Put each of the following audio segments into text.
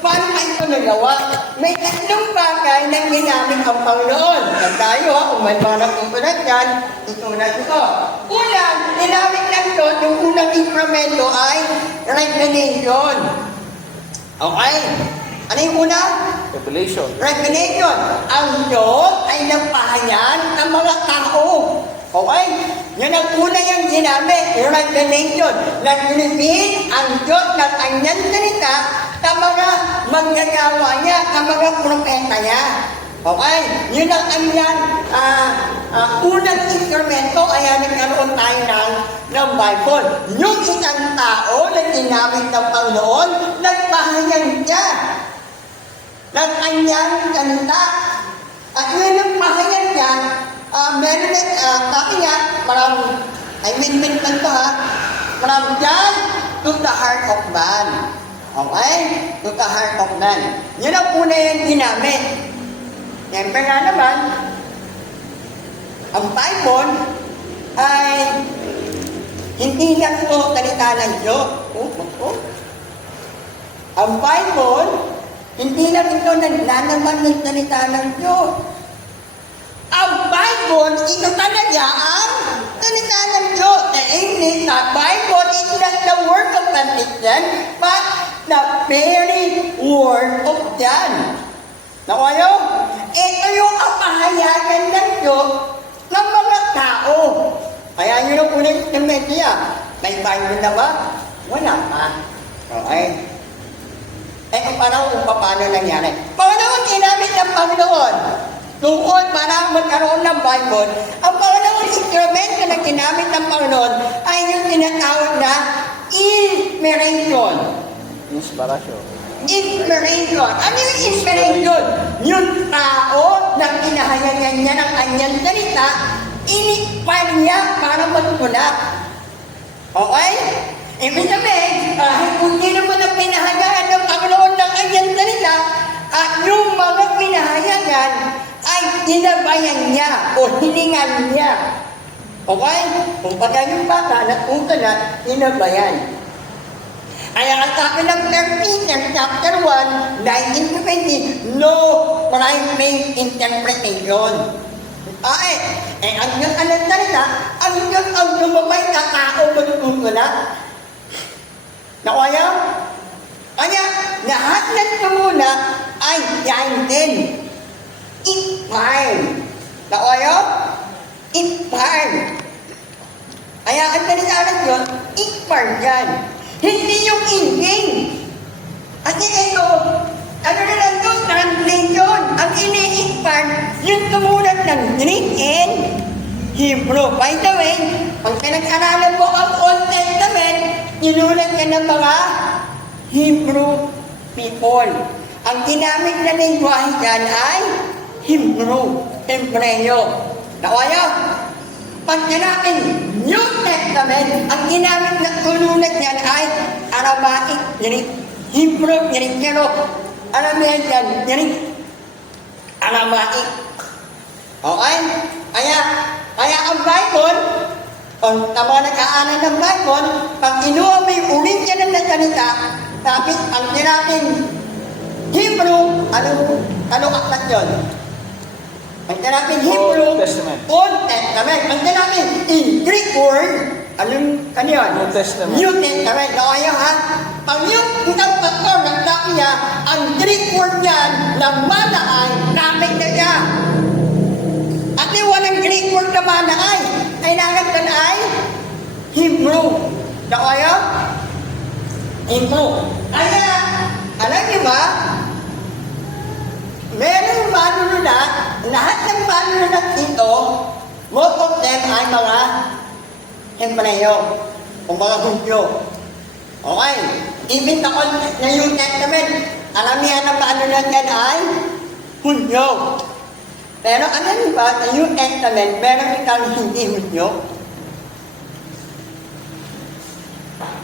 Paano ka ito nagawa? May tatlong bagay na ginamit ang Panginoon. Yan tayo ha, kung may mga natutunan yan, tutunan ko. Una, ginamit ng Diyos, yung unang instrumento ay revelation. Okay? Ano yung una? Revelation. Revelation. Ang Diyos ay nagpahayag ng mga tao. Okay? Yan ang una yung ginamit, revelation. Nag-reveal ang Diyos ng kanyang salita sa mga manggagawa niya, sa mga propeta niya. Okay? Yun ang kanyang unang instrumento, kaya nagkaroon tayo ng Bible. Yung isang tao na ginamit ng Panginoon, nagpahayag niya ng kanyang salita. At yun ang pahayag niya, meron sabi niya, from God to the heart of man. Okay? To the heart of man. Yun ang una yung ginamit. Siyempre nga naman, ang Bible ay hindi lang ito salita ng Diyos. Ang Bible, hindi lang ito naglalaman ng salita ng Diyos. Ang Bible, ito talaga ang salita ng Diyos. The English, the Bible is not the word of man, but the very word of God. Nakayo? Ito yung kapahayagan ng Diyos ng mga tao. Kaya yun ang unang instrumento niya. May Bible na ba? Wala pa. Okay? Paano kung paano nangyari? Panginoon, ginamit ng Panginoon. Tungkol para magkaroon ng Bible, ang pangalawang instrumento na ginamit ng Panginoon ay yung tinatawag na inspiration. Inspiration. Inspiration. Ano yung inspiration? Yung tao na pinahayagan niya ng kanyang salita, inikpan niya para magtulak. Okay? Ibig sabihin, kahit hindi naman ang pinahayagan ng Panginoon ng kanyang salita, at yung mga pinahayagan ay tinabayan niya o hiningan niya. Okay? Kung baga yung bata, natuto na, tinabayan. Kaya ang sabi ng 13 chapter 1, 1920, no private interpretation. Ay, ang Diyos ang nagsalita, ang Diyos ang lumabay na tao magtutulak. Nakuha? Kaya, lahat ng tumula ay yantin. Inspired. Nakuha? Inspired. Kaya ang salita ng Diyos, inspired yan. Hindi yung inging. Kasi ito, ano na lang ito, translation. Ang ini-inspired, yung tumulat ng Greek and Hebrew. By the way, pag pinag-aralan mo ang Old Testament, inulat ka ng mga Hebrew people. Ang ginamit na lingwahe dyan ay Hebrew, Hebreo. Nakuha? Pag natin New Testament, ang ginamit na tululat yan ay Aramaic, Greek, Hebrew, Greek, Aramaic yan, Greek, Aramaic. Okay? Kaya ang Bible, pag mga nag-aaral ng Bible, pag inuha mo yung original na salita, tapos ang ginamit Hebrew, anong aklat yun? Ang ginamit Hebrew, Old Testament. Old Testament. Ang ginamit in Greek word, anong yun? New Testament. New Testament. Kaya ha? Pag yung isang pastor nagsabi niya, ang Greek word niyan, na mana ay, namit na niya. At yung walang Greek word na mana ay, kailangan ka na ay Hebrew. Kaya? Hebrew. Kaya, alam niyo ba, merong manununat, lahat ng manununat dito, most of them ay mga Hebreo, o mga Hudyo. Okay? Even na New Testament, alamihan ng manununat yan ay Hudyo. Pero ano yun ba, sa New Testament, meron itang hindi Hudyo?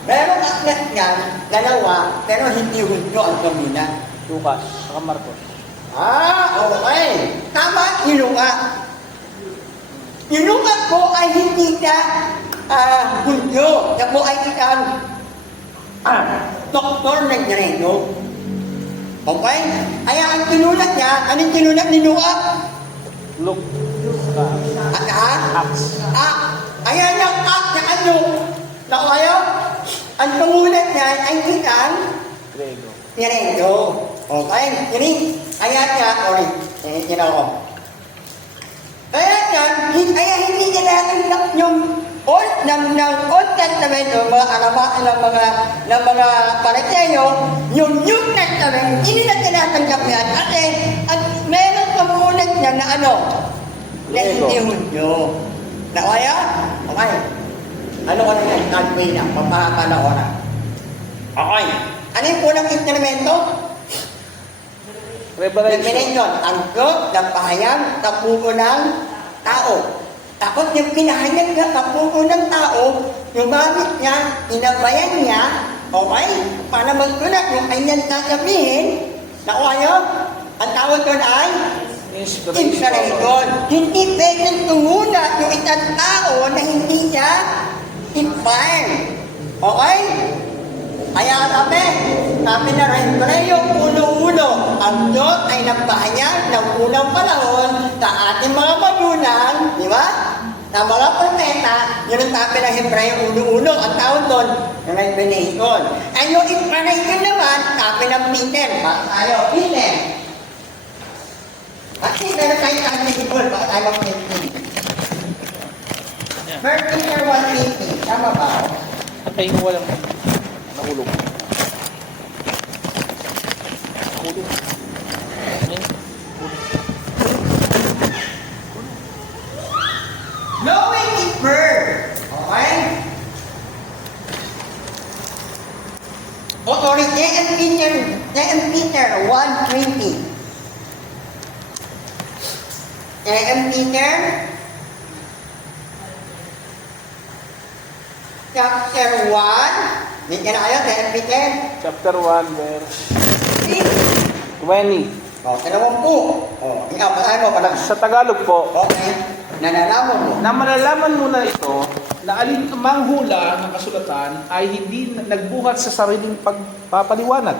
Merong aklat yan, dalawa, pero hindi Hudyo ang pamilya. Lucas, saka Marcos. Okay. Tama, inukat. Inukat ko ay hindi ka Hudyo. Yan po ay isang doktor ng Grego. Okay? Kaya ang tinulat niya, anong tinulat ni Noah? Look. At ha? Acts. Ayan ang act na ano. Naku kayo? Ang pangulat niya ay kitang Grego. Grego. Okay? Ini, ayan niya, sorry. Yun ako. Kaya hindi niya natanggap yung Old Testament, yung mga alamaan ng mga Pariseo, yung New Testament, hindi na tinatanggap yan. At meron pamulat niya na ano? Na hindi Hudyo. Na kaya? Okay. Ano ka na yan? Calvin na. Papapanahon na. Okay. Ano yung unang instrumento? Revelation. Ang God ng pahayag sa puso ng tao. Tapos yung pinahayag niya sa puso ng tao, gumamit niya, inabayan niya, okay? Para magsulat yung kanyang sasabihin, na kayo, ang tawag doon ay inspiration. Hindi pwedeng tumulat yung isang tao na hindi niya inspired. Okay? Kaya sabi na rin yung ulo-ulo, ang Diyos ay nagpahayag ng unang panahon sa ating mga magulang, di ba? Sa mga propeta, yun ang sabi ng Hebreo ulo-ulo, ang tawag doon, revelation. Ay yung inspiration naman, sabi ng Peter, tayo, Peter. Bakit meron tayo sa Bible, bakit tayo mag-15? First Peter 1:18, tama ba? Ay, walang nahulog. Nahulog. Ayun. Knowing is bird. Okay? O sorry, J.M. Peter 1:20. J.M. Peter chapter 1. Hindi na kayo, J.M. Peter. Chapter 1, verse 20. O, 20. O, ikaw, pasahin mo pala. Sa Tagalog po, Okay. Nanalaman mo. na malalaman mo na ito, na alin mang hula ng kasulatan ay hindi nagbuhat sa sariling pagpapaliwanag.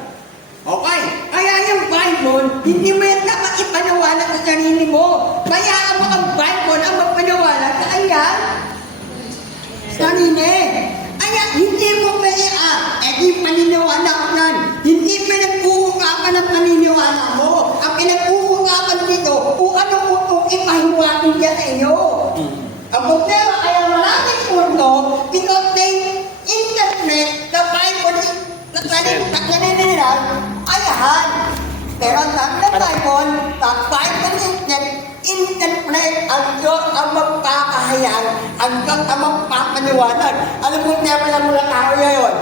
Okay. Kaya yung Bible, hindi mo yan dapat ipanawalan sa sarili mo. Bayaan mo ang Bible ang magpanawalan sa kanyang sarili. Kaya hindi mo di paniniwala ko yan. Hindi pinag-uukapan ang paniniwala mo. Ang pinag-uukapan dito, kung anong utong ipahiwatin niya sa iyo. Ang problema, kaya maraming mundo, because they interpret the Bible na naninilang, ayahan. Pero ang sabi ng Bible, the Bible is that interpret ang Diyos ang magpapahayag, ang Diyos ang magpapaniwanag. Alam mo, naman mula tao ngayon.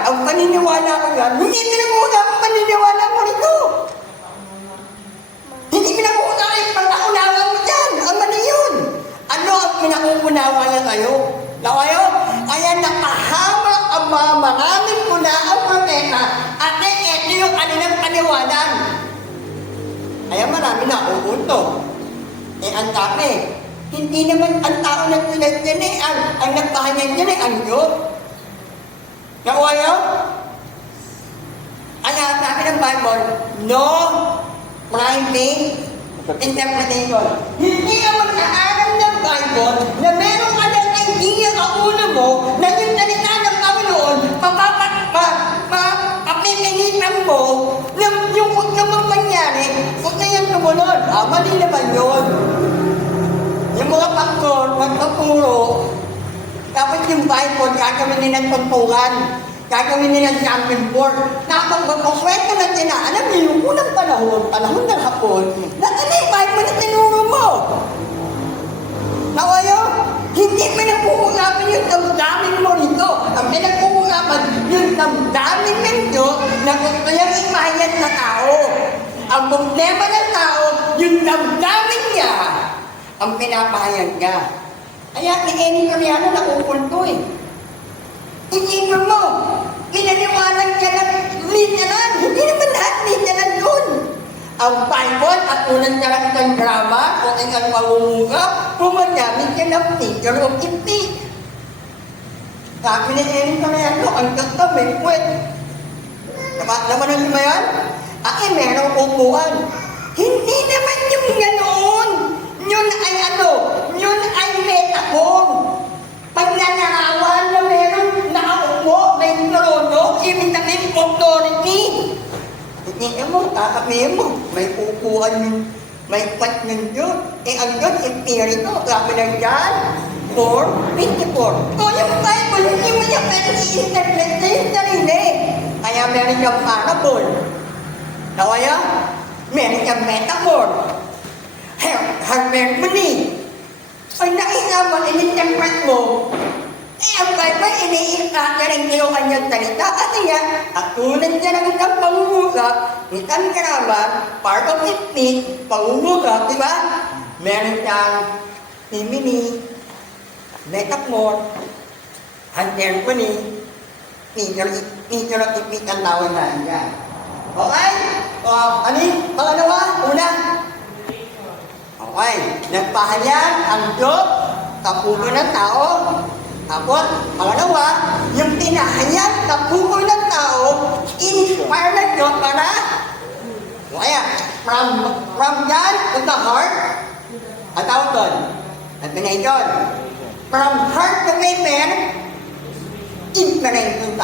Ang paniniwala ko yan, hindi pinag-uuna ang paniniwala mo rito. Hindi pinag-uuna yung pag-unawa mo dyan. Ang mali yun. Ano ang pinag-uunawa niya kayo? Na kayo? Kaya nakahama ang mga maraming muna ang propeta at ito yung kanilang paniwanan. Kaya marami na uuto. Ang dami. Hindi naman ang tao na tulad yan ang nagpahanyag yan ang Diyos. Nakuha yun? Kaya sabi ng Bible, no private interpretation. Hindi ka mag-aaral ng Bible na meron ka ng idea sa ulo mo na yung salita ng Panginoon, papipilitan mo na yung huwag naman mangyari, huwag na yan tumunod. Mali naman yun. Yung mga pastor, magpapuro, dapat yung Bible, gagawin nila ng tuntungan, gagawin nila ng jumping board. Tapos magpakwento na sila, alam niyo, yung unang panahon ng hapon, nasa yung Bible na tinuro mo. Nawayo, hindi pinag-uusapan yung damdamin mo rito. Ang pinag-uusapan, yung damdamin nito na gusto niyang ipayan na tao. Ang problema ng tao, yung damdamin niya, ang pinapahayag niya. Kaya ni Eni Coriano nakukulto eh. Isipin mo, pinaniwanan niya ng literal. Hindi naman lahat literal yun. Ang Bible at unang niya ng drama o ang pangungugap, pumagamit niya ng figure of speech. Sabi ni Eni Coriano, ang gusto may kwet. naman mo yan? Akin, merong upuan. Hindi naman yung ganoon. Yun ay ano? Yun ay metaphor. Pagnanarawan na merong nakaupo, may trono, ibig sabihin authority. Hindi mo, kakabihin mo, may upuan yun, may pat yun yun. Ang yun, espiritu, sabi ng John 4:24. O yung Bible, hindi mo niya pwede i-interpret na yung sarili. Kaya meron siyang parable. Kaya, meron siyang metaphor. Harmony. Pag nakita mo, in-interpret mo, ang Bible, iniikat na rin kayo kanyang salita. Kasi nga, at tulad niya ng isang pangungusap, isang karaman, part of his speech, pangungusap, di ba? Meron siyang simile, metaphor, harmony, figure of speech ang tawag na niya. Okay? Ano yung pangalawa? Una? Okay. Nagpahayag ang Diyos sa puso ng tao. Tapos, pangalawa, yung pinahayag sa puso ng tao, in-inspire ng Diyos para, kaya, from God to the heart, ang tawag doon, at pinahayag from heart to paper, inspiration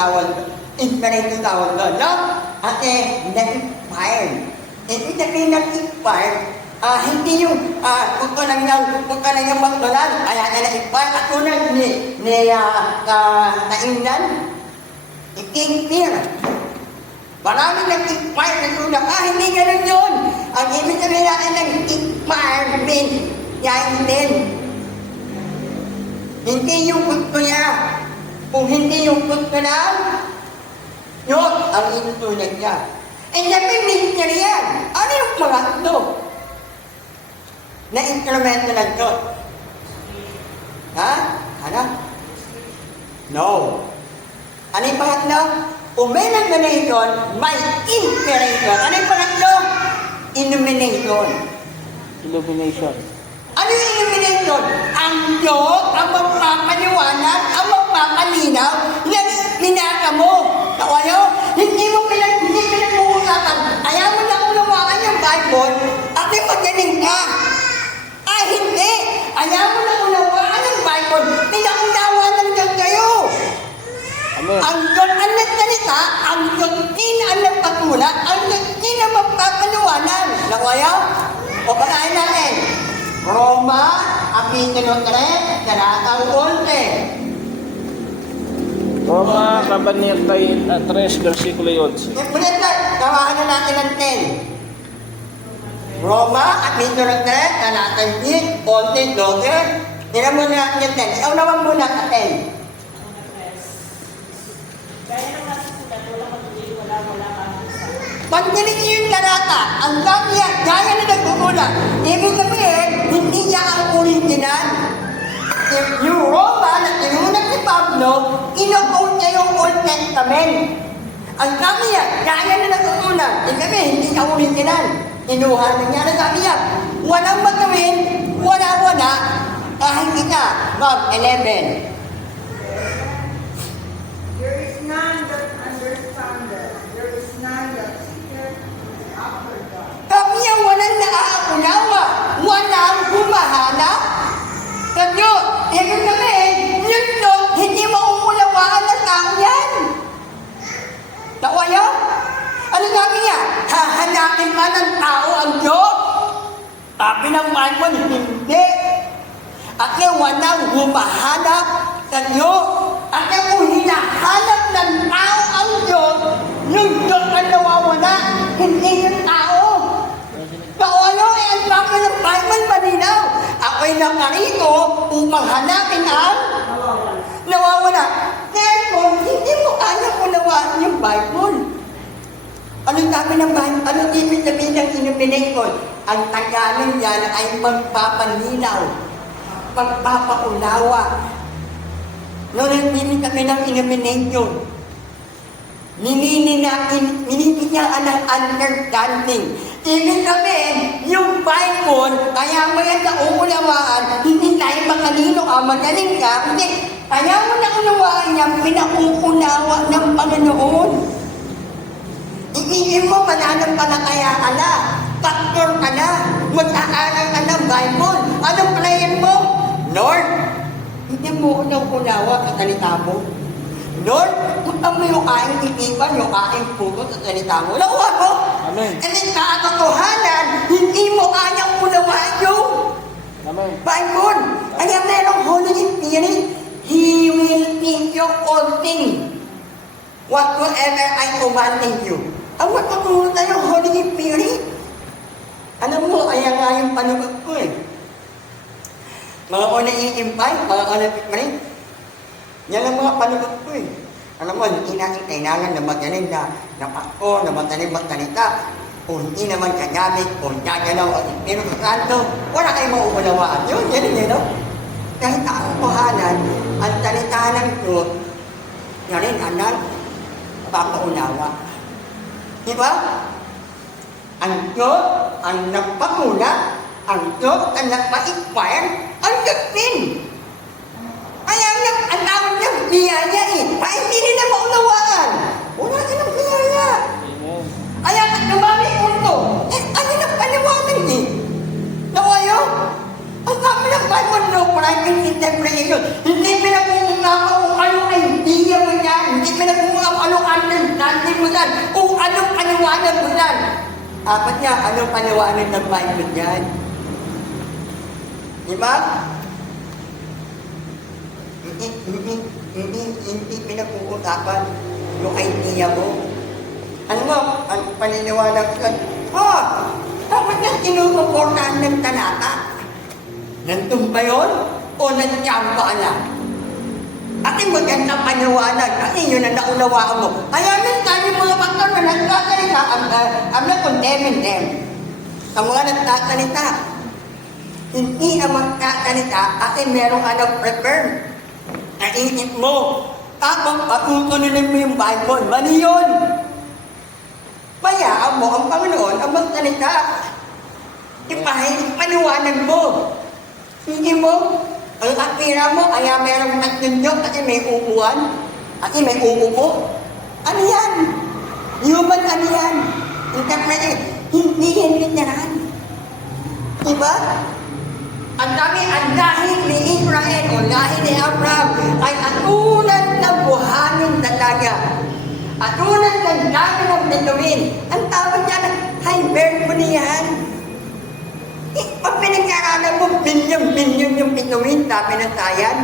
tawag doon, no? At na-inspired. Ibig sabihin na-inspired, hindi yung huwag ka lang yung magdolan, kaya na-inspired. At unang naingnan, King Fear. Marami nag-inspire na sunak. Hindi ganun yun. Ang ibig sabihin natin nag-inspire means, yain din. Hindi yung gusto niya. Kung hindi yung gusto na, yun ang inutunan niya. And may mystery yan. Ano yung mga ito? Na instrumento ng Diyos. Ha? Ano? No. Ano yung pangatlo? Kung may illumination, may inspiration. Ano yung pangatlo? Illumination. Illumination. Ano yung illumination? Ang Diyos ang magpapaliwanag, ang magpapalinaw na pinaka mo. Kaya, hindi pinag-uusapan. Ayaw mo na unawaan yung Bible at magaling ka. Hindi. Ayaw mo na unawaan yung Bible. Pinaunawa ng Diyos kayo. Amen. Ang Diyos ang nagsalita, ang Diyos din ang nagpatula, ang Diyos din ang magpapaliwanag. Kaya, o patayin natin. Roma, Kapitulo 3, talatang 11. Roma, Kabanata 3, versikulo 11. Ulit na, tawahan na natin ang 10. Roma, Kapitulo 3, talatang 10, 11, 12. Tira muna natin yung 10. Ikaw naman muna sa 10. Pagdinig niyo yung talata, ang dami yan, gaya na nagbubulat. Ibig sabihin, hindi niya ang original. Yung Roma na tinunag ni Pablo, ino-quote niya yung Old Testament. Ang dami yan, gaya na nagbubulat. Ibig sabihin, hindi niya original. Inuha na niya na sabi niya, walang magawin, wala, kahit kita. Rob 11. There is none that understandeth, there is none that seeketh after God. Kami ang walang nakaakunawa, walang humahanap sa Diyos. Ibig sabihin, yun doon, hindi mauunawaan ng tao yan. Tawa yun? Ano sabi niya? Hahanapin ba ng tao ang Diyos? Sabi ng Bible, hindi. At yung walang humahanap sa Diyos. At kung hinahanap ng tao ang Diyos, yung Diyos ang nawawala, hindi yung tao. Paano ang sabi ng Bible malinaw? Ako'y nangarito upang hanapin ang nawawala. Therefore, hindi mo kaya unawaan yung Bible. Anong sabi ng Bible? Anong ibig sabihin ng illumination? Ang Tagalog yan ay magpapaninaw, magpapaunawa. Noon ibig kami ng illumination. Ninininyaan ng understanding. Ibig sabihin, yung Bible, kaya mo yan na uunawaan, hindi tayo makalino ka, magaling ka, hindi. Kaya mo na unawaan yan, pinauunawa ng Panginoon. mananampalataya ka na, pastor ka na, mag-aaral ka ng Bible. Anong prayer mo? Lord, hindi mo unawa sa salita mo. Lord, kung mo yung aking isipan, yung aking puso sa salita mo. Nakuha mo? Amen. And then katotohanan, hindi mo kayang unawaan yung Amen. Bible. Kaya merong Holy Spirit, He will teach you all things. Whatsoever I commanded you. Ang matutulog na yung Holy Spirit. Alam mo, kaya nga yung panugot ko eh. Mga unang-iimpay, mga unang-iimpay, yan ang mga panugot ko eh. Alam mo, hindi natin kailangan na magaling na pasko, na magaling magsalita. Kung hindi naman kagamit, kung gagalaw ang Espiritu Santo, wala kayong mauunawaan. Yun, yan yun, no? Kahit ang kuhanan, ang salita ng Diyos, na rin, anak, papaunawa. Diba? Ang Diyos ang nagpamula, ang Diyos ang nagpa-inspire, ang Diyos din. Kaya ang tawag niya, biyaya eh. Kaya hindi nila maunawaan. Wala silang biyaya. Amen. Kaya dumami punto. Ano na paliwanag eh? Nawayo? Ang sabi ng Bible, no private interpretation. Hindi pinag-uungama kung anong idea mo yan. Hindi pinag-uungama anong understanding mo yan. Kung anong paliwanag mo yan. Apat niya, anong paliwanag ng Bible yan? Diba? Hindi pinag-uusapan yung idea mo. Ano mo, ang paniniwalag ka, dapat na sinusuportahan ng talata. Nandun ba yun? O nandiyan pa na? At yung magandang paniwanag, kasi yun ang naunawaan mo. Kaya minsan yung mga pastor na nagsasalita, I'm not condemning them. Ang mga nagsasalita, hindi ang magsasalita kasi merong prepare. Naisip mo, tapos patutunin mo yung Bible. Mali yun. Bayaan mo ang Panginoon ang magsalita. Paniwanag mo. Hindi mo, ang akira mo, kaya merong nagtundok kasi may upuan, kasi may uupo. Ano yan? Human ano yan? Hindi yan literal. Diba? Ang dahil ni Israel o dahil ni Abraham ay atunan ng buhanin talaga. Atunan ng dami ng bituin. Ang tawag niya ng hyperbole yan. Pag pinag-aralan mo, bilyon yung bituin, sabi ng sayan.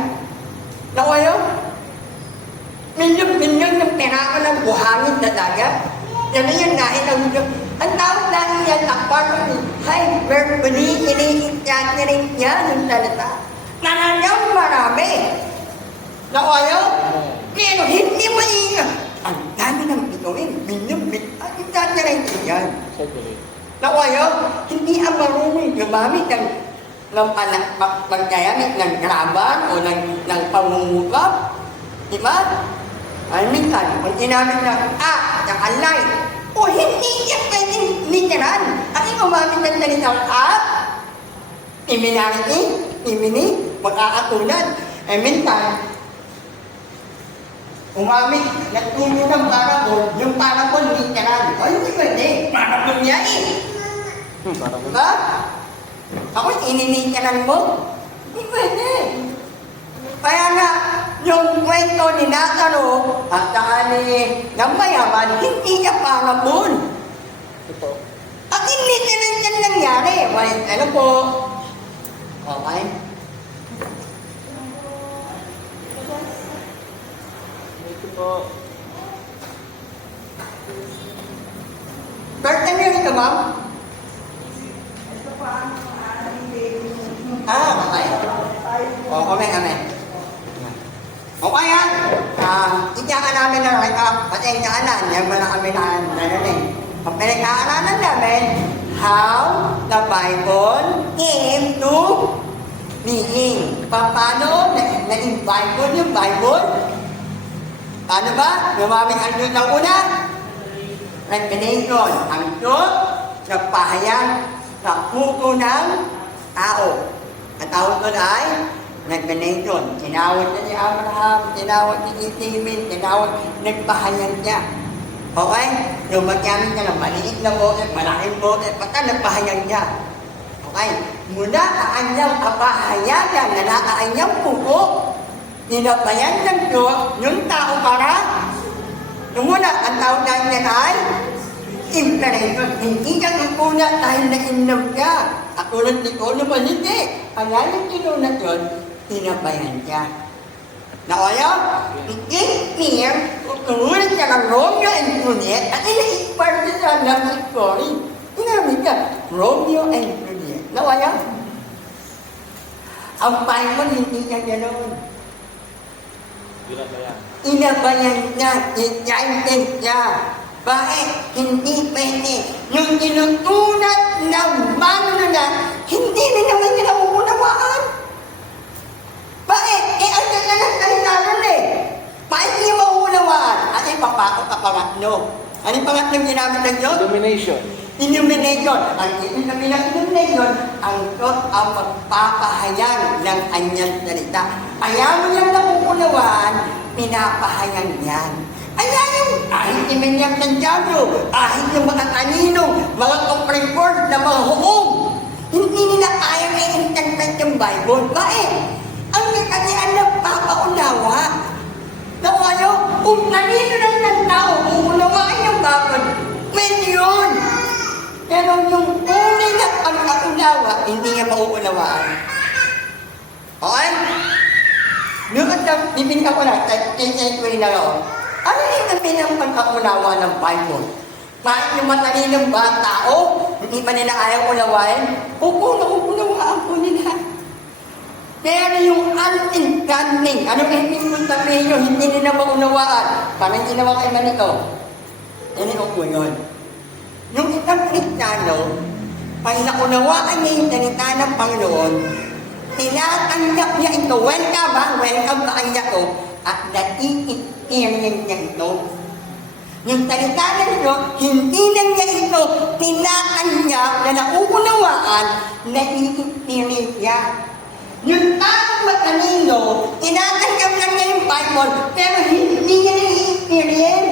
Naku yun? Bilyon yung pirako ng buhangin na dagat. Yan na yun, dahil ang tawag dahil yan, part of hyperbole, ini-exaggerate niya yung salita. Nananyang marami. Naku yun? Pero hindi maingat. Ang dami ng bituin, bilyon, exaggerate yan. Nakuha hindi ang marunong gumamit ng pagkayamit ng graban o ng pangungukap. Diba? Ay minsan, kung ginamit ng saka light, o hindi yan pwedeng literal. At yung gumamit ng salitang iminarity, magkakatulad. Eh minsan, umamit, nagtulo ng parabol, yung parabol literal. O hindi pwede, parabol niya eh. Diba? Ako, ininiteran mo? Hindi pwede. Kaya nga, yung kwento ni Lazaro at saka ng mayaman, hindi niya parabol. Ito. At hindi yan nangyari. Ano po? Okay? Ito po. First time yun ito, ma'am? Ito pa ang ating baby. Okay. Amen. Okay itiyakan namin na patensyahan yan mo na kami na nananin. Ang pinag-aaralan namin, how the Bible came to being. Paano na-invite mo yung Bible? Paano ba? Gumamit ang Diyos ng una? Revelation. Ang Diyos nagpahayag sa puso ng tao. Ang tawag doon ay Revelation. Tinawag na ni Abraham, tinawag ni Stephen, nagpahayag niya. Okay? Lumagamit niya ng maliit na bote, malaking bote, basta nagpahayag niya. Okay? Mula kaanyang kapahayagan na nakaanyang puko, ninabayan ng Diyos yung tao para muna, ang tawag namin yan ay imperator. Hindi ka nagpunat dahil nainom ka. Ako lang ikaw naman hindi. Ang lalong tinunat yun, tinabayan ka. Na kaya, it clear, tumulat ka ng Romeo and Juliet, at ina-expart sa love story. Tinamit ka, Romeo and Juliet. Na kaya, ang Bible hindi ka gano'n. Inabayan niya, i-giant niya. Bakit? Hindi pwede. Yung tinutunat ng mano na, hindi rin naman niya nauunawaan. Bakit? Ang ganda ng kalitaran eh. Bakit niya mauunawaan? At ipapakot ka pangatlo. Ano yung pangatlong ginamit ng Diyos? Domination. Illumination. Ang ibig sabihin ng illumination, ang Diyos ang magpapahayag ng kanyang salita. Kaya mo niyang nakukunawaan, pinapahayag niyan. Ayan yung kahit iminyak ng Diablo, kahit yung mga kanino, mga Supreme Court na mga hukom, hindi nila kaya i-interpret yung Bible. Bakit? Ang kanyang nagpapaunawa. Naku kayo, kung kanino lang ng tao, uunawaan yung Bible, pwede yun. Pero yung tunay na pagkaunawa, hindi niya mauunawaan. Okay? Nukot na, bibigyan ko na, kay na ako. Ano yung kami ng pagkaunawa ng Bible? Kahit yung matalinong bata, hindi pa nila ayaw unawain, nakukunawaan po nila. Pero yung unincanting, ano yung ibig sabihin nyo, hindi nila maunawaan. Parang ginawa kay Manito. Yan ko po yun. Yung isang Kristiyano, pag naunawaan niya yung salita ng Panginoon, tinatanggap niya ito, welcome ka kanya ko, at nai-experience niya ito. Yung salita ng Diyos, hindi lang niya ito tinatanggap na nauunawaan, nai-experience niya. Yung taong matalino, tinatanggap lang niya yung Bible, pero hindi niya nai-experience.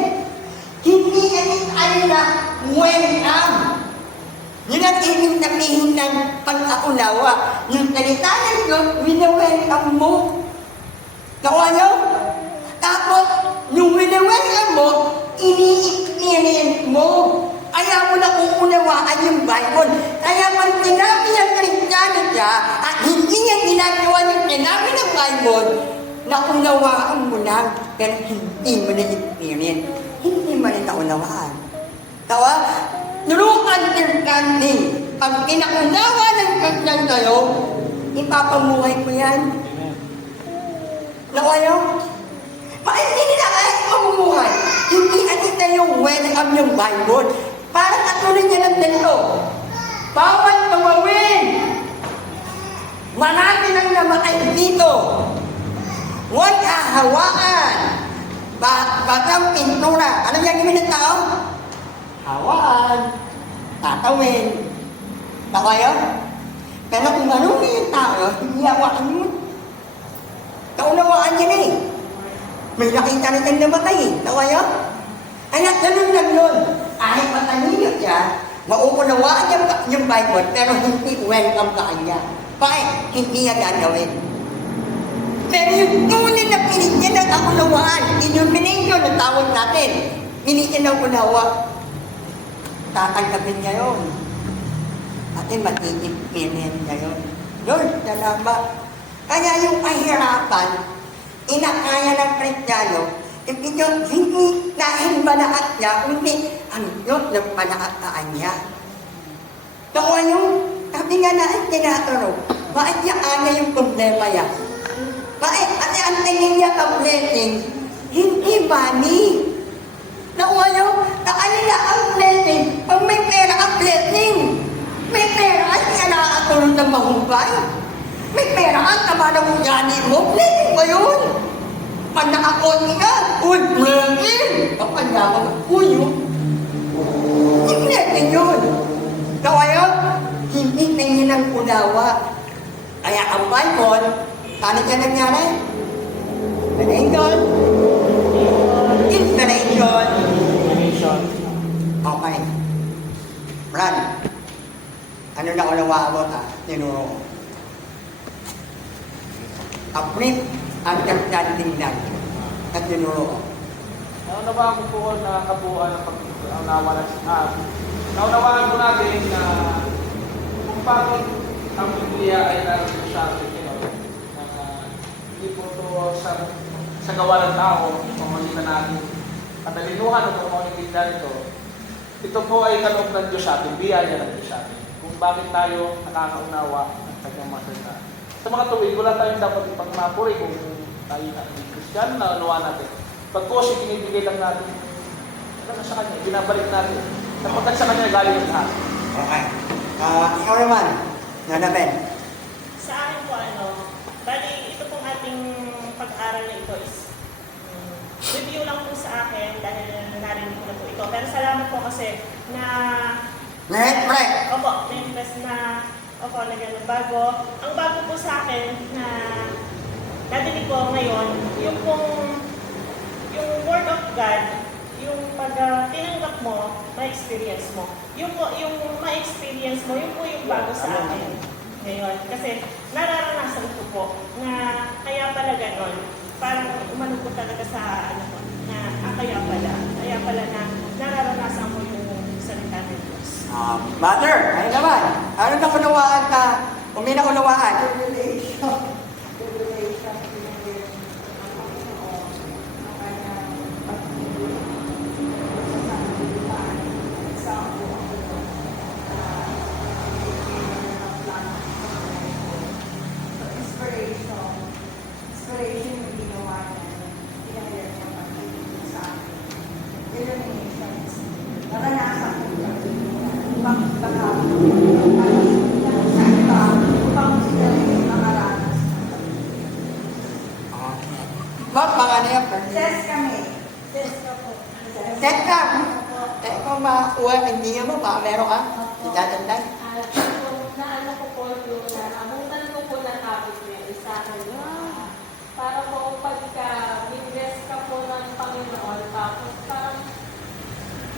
Hindi niya na welcome. Yun ang ibig sabihin ng pag-aunawa. Yung salita ng Diyos, wina-welcome mo. Nakuha niyo? Tapos, yung wina-welcome mo, ini-experience mo. Kaya mo na uunawaan yung Bible. Kaya pag sinabi ng Kristiyano siya, at hindi niya ginagawa yung sinabi ng Bible, naunawaan mo lang, pero hindi mo na-experience. Hindi mo na naunawaan. Tawa? Through understanding, pag kinaunawa ng Kristiyano kayo, ipapamuhay ko yan. Nakuha niyo? Bakit hindi nila kaya mamumuhay? Hindi nakita yung welcome yung Bible. Parang katulad niya ng ganito. Bawat tumawin, marami nang namatay dito. Huwag ahawaan. Bagang pintura. Ano yung gawin ng tao? Hawaan. Tatawin. Nakuha niyo? Pero kung ano yung tao, hindi hawakan mo. Kaunawaan niya na eh. May nakita na siyang namatay eh. Nakuha niyo? Kaya ganun lang yun. Kahit matalino siya, mauunawaan niya yung Bible, pero hindi welcome ka kanya. Bakit? Hindi niya gagawin. Pero yung tunay na pilit niya ng kaunawaan, illumination na tawag natin, pilit niya ng unawa, tatanggapin niya yun. At matitipinin niya yun. Lord, salamat. Kaya yung kahirapan, inakaya ng Kristiyano, hindi dahil manaat niya, kundi ang Diyos ng panakataan niya. Nakuha yung, sabi nga na ang tinatanong, bakit niya kaya yung problema niya? Bakit? At ang tingin niya ang blessing, hindi money. Nakuha niyo, nakalila ang blessing, pag may pera ang blessing. May pera ay nakakatulong ng mahubay. May pera ang tama ng ugani mo, blessing ba yun? Pag nakakot ka, blessing! Ang kanyaman, yun. Hindi blessing yun. Kaya, hindi tingin ang unawa. Kaya ang Bible, paano siya nangyari? Inspiration. Ano na unawaan mo ka? Tinuro ko. A brief understanding lang. At tinuro ko. Naunawaan ko po na kabuuan ng pag-unawa naunawaan ko natin na kung bakit ang Biblia ay naroon sa atin, na hindi po ito sa gawa ng tao, pamamagitan natin katalinuhan o pamamagitan ito. Ito po ay kaloob ng Diyos sa atin, biyaya ng Diyos sa atin. Kung bakit tayo nakakaunawa ng kanyang mga salita. Sa mga tuwid, wala tayong dapat ipagmapuri kung tayo na Christian na unawaan natin. Pagkos, binibigay lang natin. Ano sa kanya? Binabalik natin. Napagkat sa kanya galing ang lahat. Okay. Ikaw naman, Nanabel. Sa akin po, bali, ito pong ating pag-aaral na ito is review lang po sa akin dahil narinig ko na po ito. Pero salamat po kasi na na-impress na na gano'n bago. Ang bago po sa akin na nadinig ko ngayon, yung Word of God, yung pag tinanggap mo, ma-experience mo. Yung ma-experience mo, yun po yung bago sa akin ngayon. Kasi nararanasan ko po na kaya pala gano'n, parang umano po talaga sa na kaya pala na nararanasan ko yung salita ng Diyos. Mother, ano naman? Ano na unawaan ka? Kung may naunawaan? Revelation. Revelation. Ang kanyang pag-ibig sa sanlibutan. Sa So, inspiration. Inspiration yung ginawa niya. Pinahirap niya pag-ibig sa akin. Illuminations. Naranasan ko yung upang sa iba, upang sila yung makaranas. Mga ano yan? Ses kami. Ses ka po. Set ka. Kung makuha ang niya mo, baka meron ka. Itatandaan. Naano ko po yung naabutan ko po na topic na yun sa akin. Para po pagka binrest ka po ng Panginoon, tapos parang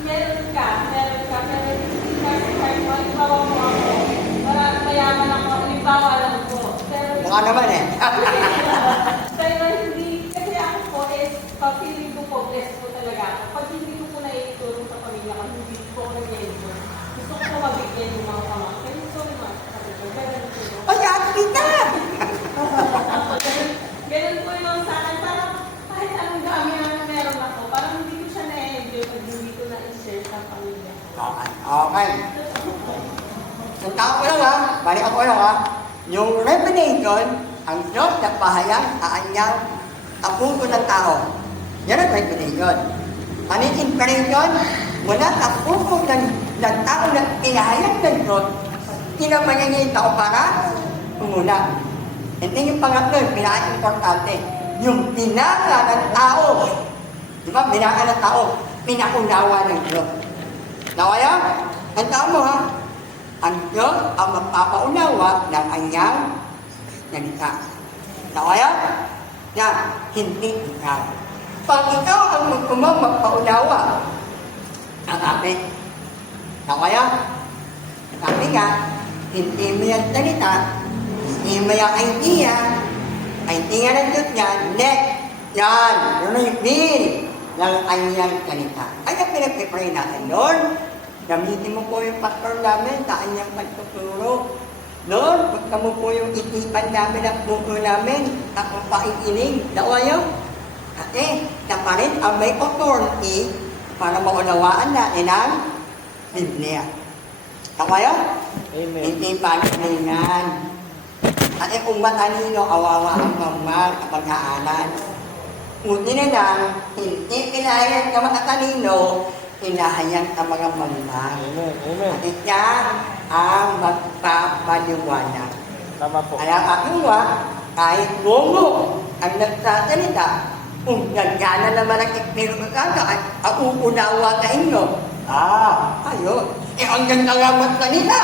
meron ka, pero hindi kasi kahit mo, ibawa mo ako, parang mayaman ako, ibawa lang po. Pero Baka naman eh. pero hindi, kasi ako po is, pag feeling ko po, blessed po talaga ako. Pag hindi ko po naitulong sa pamilya ko, hindi ko ako nag-enjoy. Gusto ko po mabigyan yung mga pamangkin. So, ganun po. Ay, kita! Ganun po yung sa akin. Parang kahit anong dami na meron ako, parang hindi ko siya na-enjoy pag hindi ko na-share sa pamilya ko. Okay. Ang tao ko lang ha, balik ako lang ha. Yung revelation, ang Diyos na pahayag, aanyaw, apunto ng tao. Yan ang revelation. Ano yung inspiration? Mula sa puso ng tao na pinahayag ng Diyos, kinamaya niya yung tao para umula. Hindi yung pangatlo, yung pinaka-importante. Yung binaka ng tao. Di ba? Binaka ng tao, pinakunawa ng Diyos. Nawaya? Ang tao mo ha? Ang Diyos ang magpapaunawa ng anyang salita. Nawaya? Yan, hindi ikaw. Pag ikaw ang magpaunawa, ang amin. Nawaya? Sabi nga, hindi mo yung salita, hindi mo yung idea ng Diyos yan, next, yan, yun yung mean ng anyang salita. Ay, ang pinag-pray natin, Lord, gamitin mo po yung pastor namin sa anyang pagtuturo. Lord, pagka mo po yung itipan namin at buko namin at ang paikinig. Dawayo? Kasi, na pa rin ang may authority para maunawaan natin ang Biblia. Dawayo? Amen. Hindi panalingan. Kasi kung matalino, awawa ang mamahal kapag haalan. Buti na lang, hindi pinahayag na makatalino, pinahayag ang mga mamahal. Amen. Amen. At siya ang magpapaliwanag. Tama po. Kaya kakuha, kahit bongo ang nagsasalita, kung nagkana naman ang Espiritu Santo at ang uunawa sa inyo, ayun. Ang ganda nga magsalita.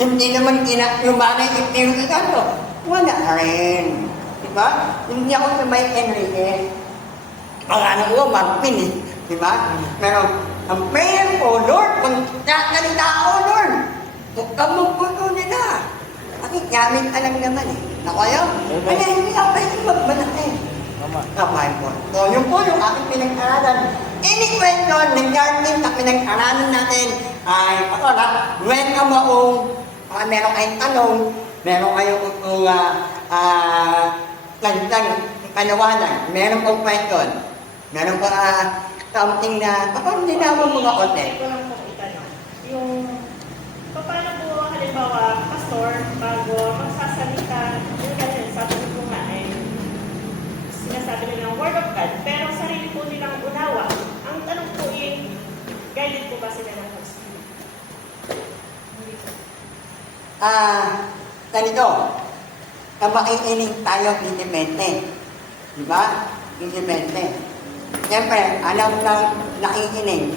Hindi naman lumana yung Espiritu Santo. Wala rin. Diba? Hindi ako sa may Enrique. Pangalan ko, Marpin eh. Diba? Pero, ang prayer ko, Lord, kung nasalita ako, Lord, huwag ka magputo na gamit alam naman eh. Nakuha kaya hindi ako pwede magmalaki. Tama. Kapay po. So, yun po yung aking pinag-aralan. Any question regarding sa pinag-aralan natin ay, ako na, when ka maong, meron kayong tanong, meron kayong kantang panawanan, meron pong question, meron po something na, ako hindi naman mga konti. Ko lang po itanong. Yung, paano po, halimbawa, pastor, bago magsasalita, yung ganyan, sabi ko po nga, sinasabi nila ng word of God, pero sarili po nilang unawa. Ang tanong po guided po ba sila ng Holy Spirit? Hindi po. Ganito, makikinig tayo independenente. Di ba? Independenente. Siyempre, alam lang nakikinig.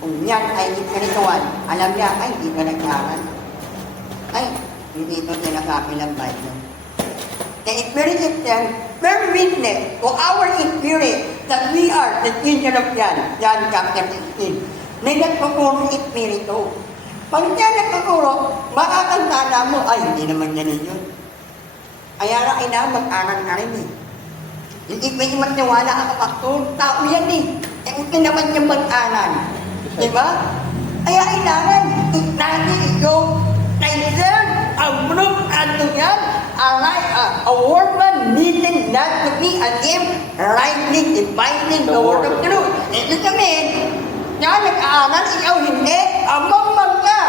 Kung yan ay ikarituan, alam niya, ay, hindi ka nag-aaral. Ay, hindi ito tinakapi ng Bible. The Spirit itself, bear witness to our spirit that we are the children of God. John chapter 16. May nagpapuro Espiritu. Pag siya nagpapuro, makakantala mo, ay, hindi naman ganun yun. Kaya na kailangan mag-aral na rin eh. Hindi pwede magtiwala ang kapaktor. Tao yan eh. Eh, hindi naman yung mag-aral. Diba? Kaya kailangan, natin ito, kailan ang group ano yan, a woman needed not to be a him, rightly dividing the word of truth. Ito sabihin, yan, nag-aaral, ikaw hindi, amang ka.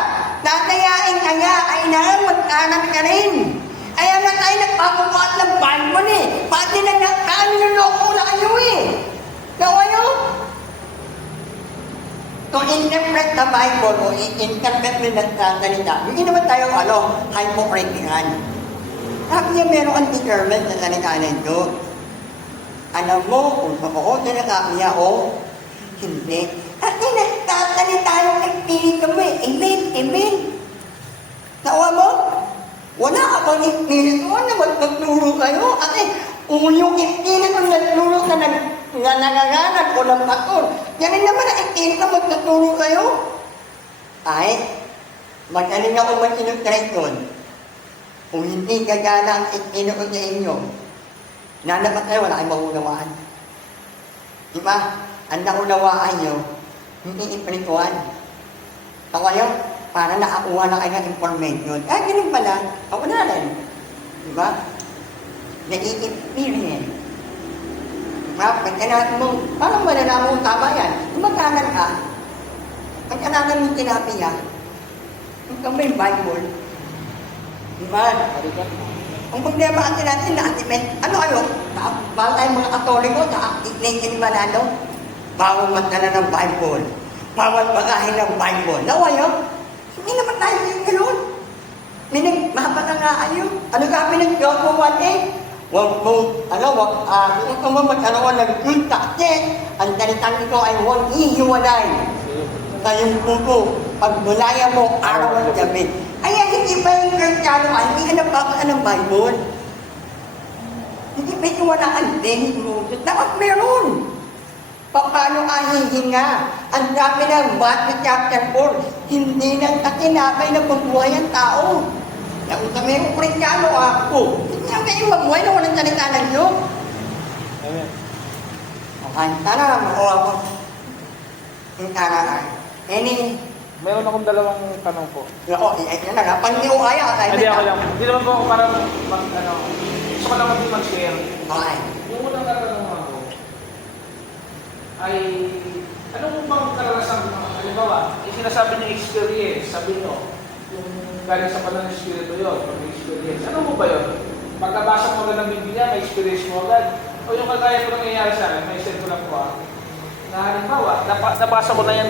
Tatayain kaya, kailangan mag-aral ka rin. Kaya nga tayo nagpapakuan ng Bible eh. Pati na niloloko na kayo eh. So kayo? To interpret the Bible o interpret mo ng salita, hindi naman tayo hypocritical. Sabi niya meron kang determined na salita nito. Alam mo kung totoo salita niya o hindi. Kasi nagsasalita yung espiritu mo eh. Amen, amen. Nakuha mo? Wala ka bang espiritu na magtuturo kayo? Kasi kung yung espiritu na nagturo na nanganganan o ng pastor, yan naman ang espiritu na magtuturo kayo. Ay, magaling ako mag-inustrate yun. Kung hindi gagana ang espiritu sa inyo, nanapat kayo, wala kayong maunawaan. Diba? Ang naunawaan nyo, hindi espirituan. Ako kayo, para nakakuha na kayo ng information. Ganun pala, ako na rin. Diba? Nai-experience. Diba? Pagkanalan mo, parang malalaman mo tama yan. Kung magkanan ka, pagkanalan mo tinapiya, kung may Bible, diba? Kung problema natin na ultimate, ano kayo? Bawal tayong mga katoliko, nakakitnakin ba na bawal magdala ng Bible. Bawal pagahin ng Bible. Nawa yun? Hindi naman tayo yung gano'n. Mapatangaan yun. Ano kami ng Diyos mo, wate? Huwag mo magkaroon ng good success. Ang dalitang ito ay huwag ihiwalay. Tayong puto, pagbulaya mo, araw at gabi. Kaya hindi pa yung Kristiyano ay hindi ka nababasa ng Bible. Hindi pa yung walaan din. Dapat meron. Paano ka hihinga? Ang dami ng Matthew chapter 4, hindi na katinapay na pagbuhay ang tao. Kung kami yung Kristiyano ako, hindi na kayo magbuhay na walang salita ng Diyos. Amen. Okay, tara, makuha ko. Yung tara. Meron akong dalawang tanong po. Pag niyo kaya, tayo Hindi ako lang. Hindi naman po ako parang gusto ko lang mag-share. Okay. Yung unang tatanong ako ay ano mo bang karanasan mo? Halimbawa, sinasabi niyo experience, sabi niyo, yung galing sa palang espiritu yun, pag-experience. Ano mo ba yun? Pagkabasa mo agad ng Biblia, may experience mo agad. O yung kagaya ko nangyayari sa akin, may send ko lang po na halimbawa, nabasa ko na yan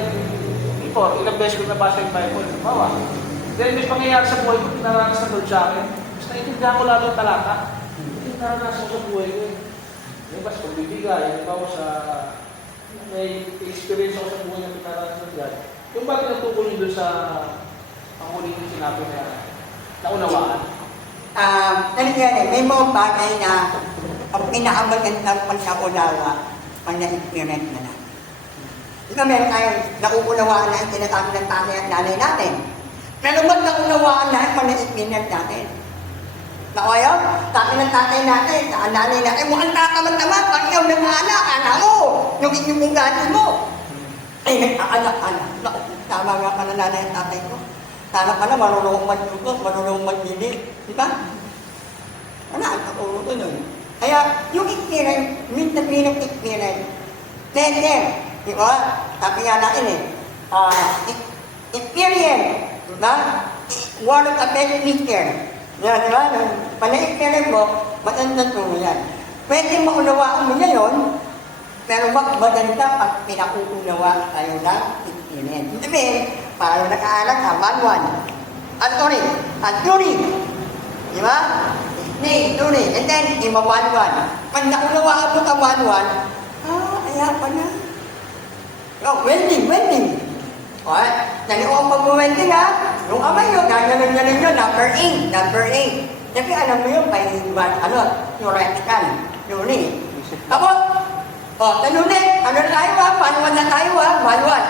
before, ilang beses ko nabasa yung Bible, halimbawa. Dahil may pangyayari sa buhay ko, naranasan doon sa akin. Mas naiintindihan ko lalo ang talata. Hindi naranasan ko sa buhay ko. Yung basta pagbibigay, halimbawa sa may experience ako sa buhay na pinaranasan dyan. Yung ba tinutugol nyo doon sa ang huling yung sinabi na naunawaan? May mga bagay na ang pinakamagandang pagkaunawa ang na-experience na natin. Di ba meron tayong nauunawaan na ang sinasabi ng tatay at nanay natin? Pero ba't naunawaan na ang na-experience natin? Nakayo? Sabi ng tatay natin, sa nanay natin, mukhang tatamad-tamad, pag ikaw nag-anak, anak mo, yung inyong gati mo. Ay, nag-anak. Tama nga pa na nanay at tatay ko. Sana pala marunong mag-tugos, marunong mag-bili. Di ba? Ano, ang kapulo ko nun. Kaya, yung experience, minang experience, better. Di ba? Sabi nga natin experience, di ba? One of the best teacher. Yan, di ba? Pag na-experience mo, matandang tungo yan. Pwede maunawaan mo ngayon, pero maganda pag pinakuunawa tayo ng experience. Ibig sabihin, parang nakaalam ka, manual. Theory. Di ba? Theory. And then, ima-1-1. Pag naunawaan mo ka 1-1, kaya pa na. Welding. Alright, naniwang pag-welding yung amay nyo, gano'n nyo, number 8. Kasi alam mo yun, by theoretical, theory. Tapos, talunin, ano na tayo manual na tayo manual.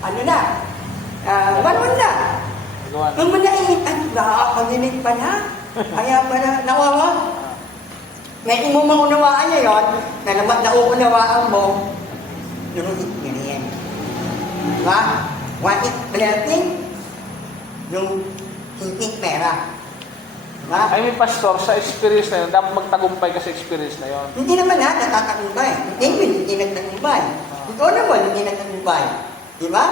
Ano na? Manual na. Nung mo nakakapaginig pa na, kaya pa na, nawawa. May mo maunawaan niya yun, na naman nauunawaan mo, yung experience. Diba? What is blessing? Yung hindi pera. Diba? I mean, Pastor, sa experience na yun, dapat magtagumpay ka sa experience na yun. Hindi naman natatagumpay. David, hindi nagtagumpay. Ikaw naman, hindi nagtagumpay. Diba?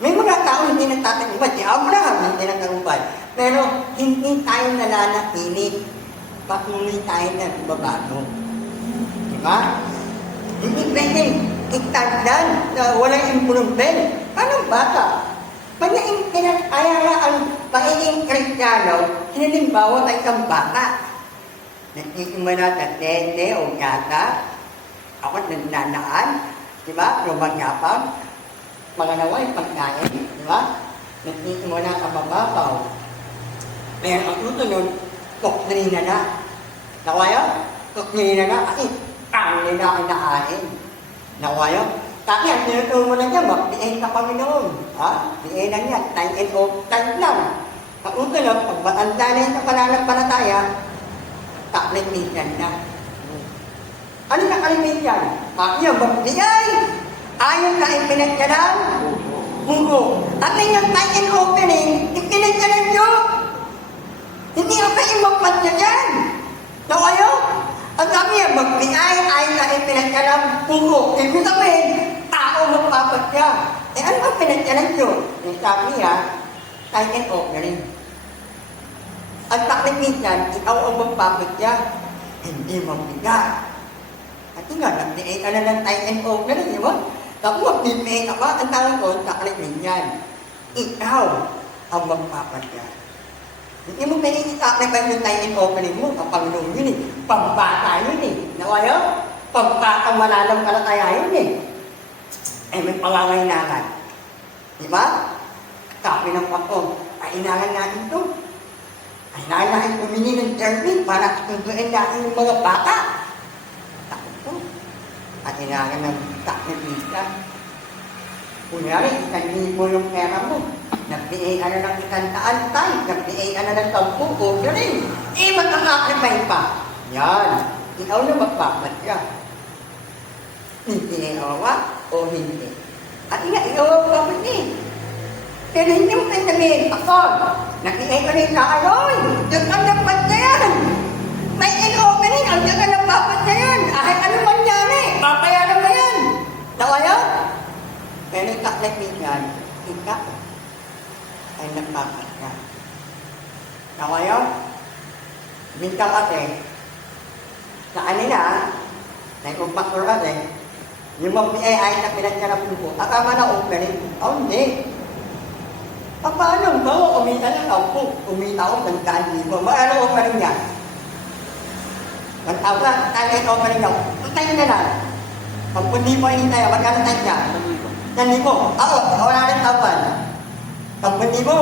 May mga tao hindi nagtatagumpay. Si Abraham, hindi nagtagumpay. Pero hindi tayo nananatili. Patuloy tayo na babago. Diba? Hindi pwede itagdan na walang improvement. Paano bata? Pag kaya nga ang pagiging Kristiyano, hinilimbawa ay isang bata. Nagsisimula sa tete o yata, ako nananaan, di ba? Lumagapang, mga naway pagkain, di ba? Nagsisimula sa mababaw. Pero ang susunod, doktrina na. Nawayo? Doktrina na, kasi ang nila ang nakain. Nawayo? Tapi ang tinuturo mo na niya, mag-diin ka Panginoon. Diin na niya, time and off, time lang. Pag usunod, pag matanda na yung pananampalataya, kalimitian na. Ano na kalimitian? Yung magbigay, ayaw na ipinagkanan, bungo. At yung time and opening, ipinagkanan nyo. Hindi ako kayo magpatya dyan. Nawayo? Ang sabi niya, magbigay, ayaw na ipinagkanan, bungo. Ibig sabihin, tao magpapatya. Ano ba pinagkanan nyo? Yung sabi niya, time and opening. Ang taklimit yan, ikaw ang magpapatya, hindi magbigay. At nga, nag-DA ka na ng time and opening, di ba? Tapos mag-DA ka ba? Ang tawag ko, taklimit yan. Ikaw ang magpapatya. Hindi mo pinag-itaklipan yung time and opening mo, kapangulong yun pambata yun Nawayo? Pambata malalang kalataya yun may pangangailangan. Diba? Sabi ng Panginoon, kailangan natin ito. Kailangan natin pumili ng therapy para tutuin natin yung mga bata. Sabi ito. At kailangan ng sacrifice. Kunyari, ikanhin mo yung pera mo. Nag-DA ka na ng 100 tayo. nag-DA ka na ng 10 o galing. Magkakakripay pa. Yan. Ikaw na magpapatya. Hindi awa o hindi. At ikaw ang magpapatya. Pero hindi mo kayo sabihin, ako, nag-DA ka rin na aroy. Diyan ka nagpatya yan. May in-opening, ang diyan ka nagpapatya yan. Kahit ano mangyari, papayaran mo yan. Tawa yan? Pero kaklamig yan, ikaw ay nagpapatya. Tawa yan? Bintang ate, sa kanila, nag-umpaktor ate, yung mga ay na pinagkarap mo, akama na opening. Hindi. Paano ba? Umita na ako. Umita ako ng $1,000. Maano opening niya? Magtawag, tayo opening niya. Tayo na lang. Pag hindi mo hinintay, magkano tayo niya? 1,000. Ako, wala rin tawag. Pag hindi mo,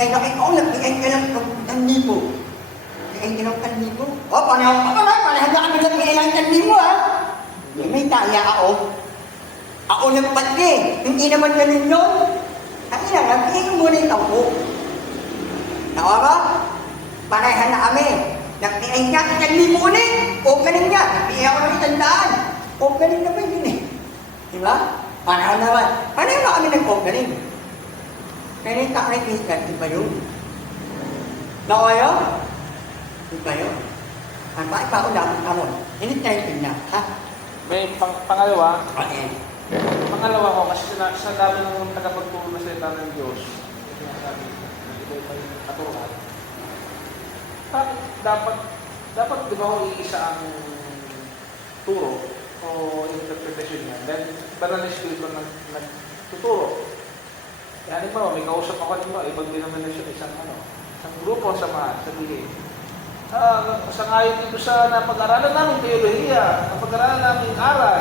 nakita ko, nagbigay ka lang ng 1,000. Nagbigay ka ng 1,000. Paano kami nagbigay ng 1,000 May taya ako. Ako nagpatli. Hindi naman ganun yun. Nagbigay ko muna yung 10. Nawa ba? Parehan na kami. Nagtiay niya, ikanli mo ulit. Opening niya. Nagtiay ako ng itandaan. Opening naman yun eh. Diba? Parehan naman. Parehan na kami nag-opening. Kaya yung takrikisan, iba yun. Nakuha iba yun. Ang bakit pa ako namin kamon? Hindi tayo na. Ha? May pangalawa, Okay. pangalawa ko kasi sa dami ng tagapagturo na salita ng Diyos, sinasabi na iba-iba yung katuruan. Dapat di ba kung iisa ang turo o interpretation niya, then banal na Espiritu nagtuturo. Kaya halimbawa, may kausap ako, halimbawa, ibang denomination, isang grupo sa mga sabihin. Sangayon dito sa napag-aralan namin teolohiya, napag-aralan namin aral.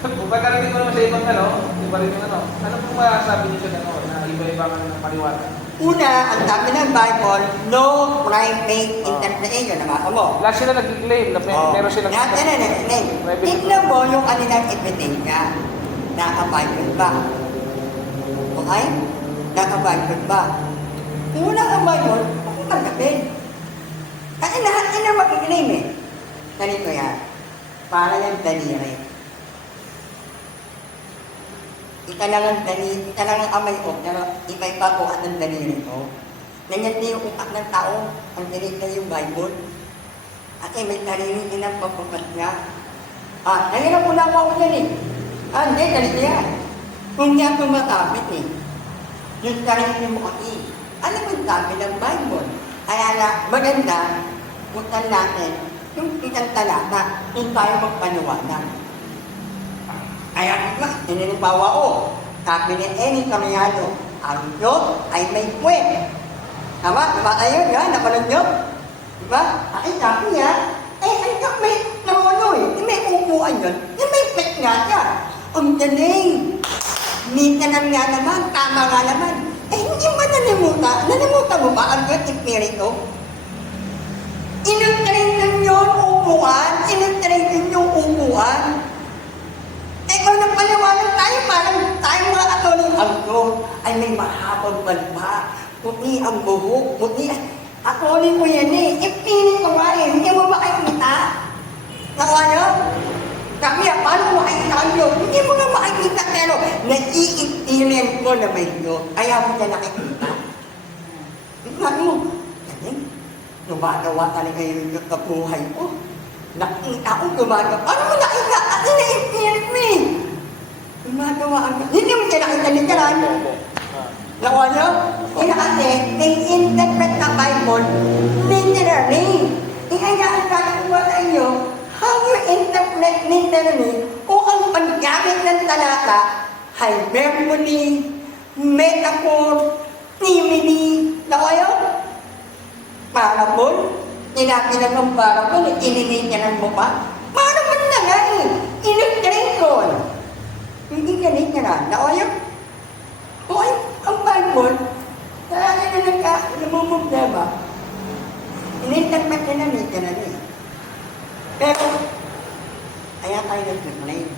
Kung pagkarating mo naman sa ibang iba rin yung ano po masasabi niyo sa na iba-ibang paliwanag? Una, ang sabi ng Bible, no private interpretation. Naman mo. Lahat sila nag-claim na meron silang Tignan mo yung kanilang ebidensya. Naka-Bible ba? Okay? Naka-Bible ba? Kung wala ang Bible, ako magkapin. Kasi lahat sila mag-claim eh. Ganito yan. Para yung daliri. Ika lang ang amay ko, pero iba-iba po at ang daliri ko. Ganyan din yung utak ng tao, ang dinig na yung Bible. At may daliri din ang pagpapat niya. Nangyarap po lang ako dyan eh. Hindi, ganito yan. Kung niya tumatapit eh, yung daliri mo kasi, alam mo yung sabi ng Bible. Kaya na maganda, butan natin yung isang talata, yung tayo magpaniwanag. Kaya naninibawa ko, sabi ni Eni Camiano, ang Diyos ay may puwet. Tama? Diba kayo? Yan, napanood nyo? Diba? Ay, sabi niya, ang Diyos may narono eh. May upuan yun. May puwet nga siya. Ang galing. Minsan nga naman, tama nga naman. Hindi mo nanimutan. Nanimutan mo ba ang Diyos Espiritu? Inagtrain yung upuan. Inagtrain yung upuan. Kung nagpaliwanag tayo, parang tayo mga katolik, ang Diyos ay may mahabang balba. Puti ang buhok, puti. Katolik ko yan eh. Ipinig ko nga eh. Hindi mo makikita. Nakuha nyo? Kami, paano mo makikita ang Diyos? Hindi mo nga makikita, pero nai-experience mo na may Diyos. Kaya mo na nakikita. Sabi mo, gumagawa talaga yung Diyos sa buhay ko. Nakita ko gumagawa. Ano mo nakita? Kasi na-experience mo eh. Gumagawa ang Diyos. Hindi mo siya nakita literal. Nakuha nyo? Kaya kasi, they interpret the Bible literally. Ihayaan natin mo sa inyo, how you interpret literally kung ang paggamit ng talata, hyperbole, metaphor, simile, nakuha nyo? Parable, tinapilan ng parable, ininityanan mo pa? Parable na nga eh, illustration. Hindi ganit na na, nakuha nyo? Okay, ang Bible, talaga na namumumdama. Ininterpret na na eh. Pero, kaya tayo nag-complain.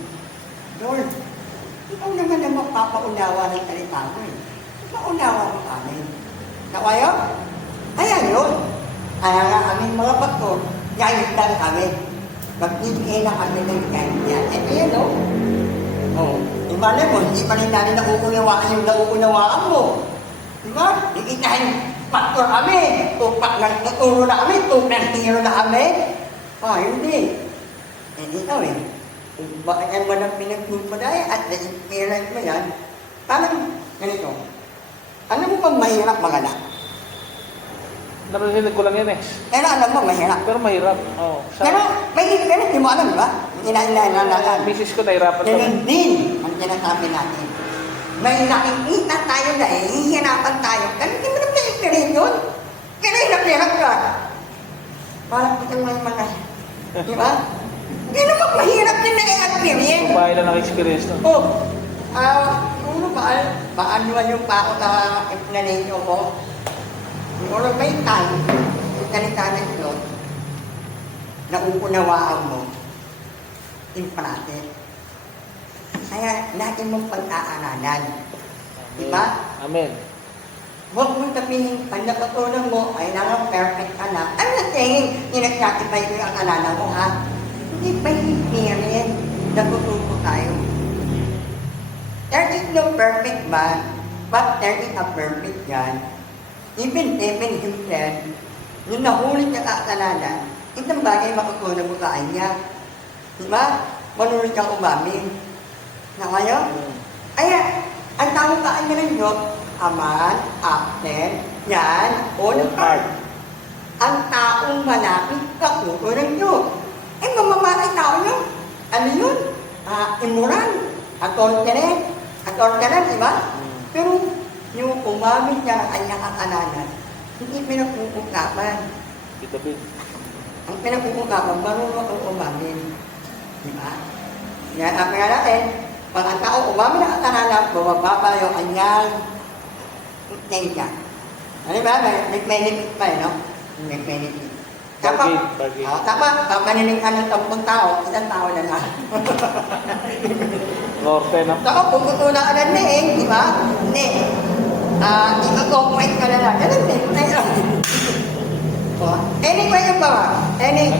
Lord, ikaw naman na magpapaunawa ng salita mo eh. Paunawa mo kami. Nakuha nyo? Ayan yun. Kaya nga aming mga pastor, gayot lang kami. Magbibigay na kami ng gayot yan. Ito yun, no? Oh, imali mo, hindi pa rin natin nauunawaan yung nauunawaan mo. Diba? Ikitahin, pastor kami. Tupak ng naturo na kami, tupak ng hero na kami. Hindi. Ikaw eh. Kung bakit mo nang pinagpupunay at na-experience mo yan, parang ganito. Ano mo bang mahirap maganak? Narinig ko lang yan eh. Pero alam mo, mahirap. Pero mahirap. Pero may experience, di mo alam, di ba? Inaalalaan. Misis ko nahirapan Ganun din ang sinasabi natin. May nakikita tayo na eh, hihirapan tayo. Ganun di mo naman na-experience yun. Kaya hirap-hirap ka. Parang itong may mga, di ba? Hindi naman mahirap din na-experience. Bahay na naka-experience to. Siguro paano yung pa ako na explanation ko? Siguro may time, yung salita ng Diyos, na uunawaan mo, in practice. Kaya natin mong pag-aaralan. Di ba? Amen. huwag mo sabihin, ang natutunan mo ay naman perfect ka na. I'm not saying, inag-satisfy ko yung akala mo, ha? Hindi ba rin? Natututo tayo. There is no perfect man, but there is a perfect God. Even David himself, yung nahuli ka kasalanan, isang bagay matutunan mo sa kanya. Diba? Manunod kang umamin. Na kayo? Kaya, ang tawag sa kanya ng Diyos, aman, absent, yan, on heart. Ang taong malapit sa puso ng Diyos. Eh, mamamatay tao yun. Ano yun? Immoral. Adulterant, di ba? Pero, yung umamin niya ng kanyang kasalanan, hindi pinag-uukapan. Tito Bin. Ang pinag-uukapan, marunong ang umamin. Di ba? Yan ang kaya natin, pag ang tao umamin ng kasalanan, bumababa yung kanyang nature. Ano ba? May benefit pa eh, no? May benefit. Kapag, Bargain. kapag maninig ka ng 10 tao, isang tao na lang. Norte, no? Saka puputunan ka ng leeg, di ba? Hindi. Ika-cooperate ka na lang. Ganun din. Any question pa ba? Any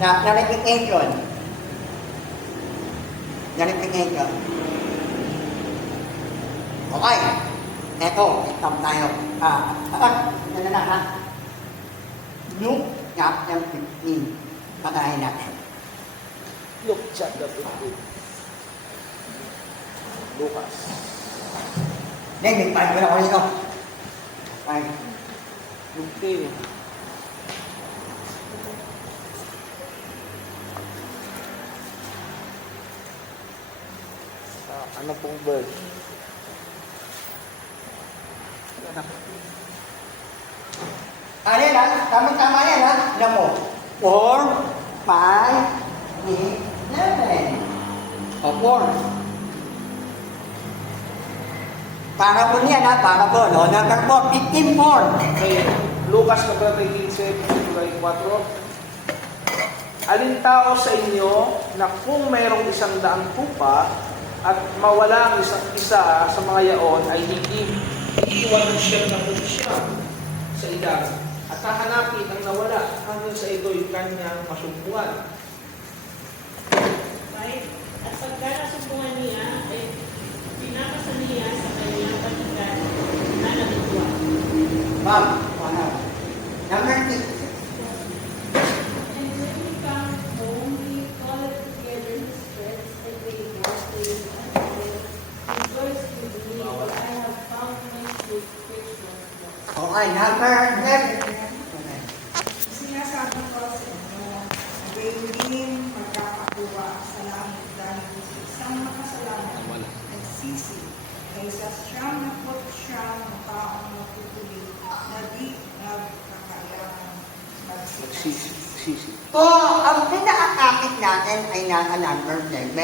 clarification? Clarification. Okay. Eto, itam tayo. Ano na ha? Luke chapter 15. Patayin natin. Luke chapter 15. Lucas. May 5 na ako nito. 5. 15. Ano pong verse? Ano yan ha? Tama-tama yan ha? Alam mo. 4, 5, 6, 7. O 4. Parable yan ha? Parable. O number 4, 15, 4. Okay. Lucas kapatid 15, versículo 4. Alin tao sa inyo na kung mayroong 100 tupa at mawala ang isa sa mga yaon ay hindi iiwan siya na siya sa ilang at hahanapin ang nawala hanggang sa ito'y kanyang masumpuan. Right? At pagka nasumpungan niya, ay pinapasa niya sa kanyang pagkikat na nabigwa. Ma'am, ano? Number 6. And when we come home, we call it together his friends, and they go to him and say, rejoice with me, for I have found my food which was lost. Okay, number 7. Sinasabi ko sa inyo, kayo din magkakakuha sa langit dahil sa isang makasalanan nagsisi kaysa siyang siyang taong mapupuli na di nagkakailangan magsisi. So, ang pinaka-topic natin ay nasa number 7.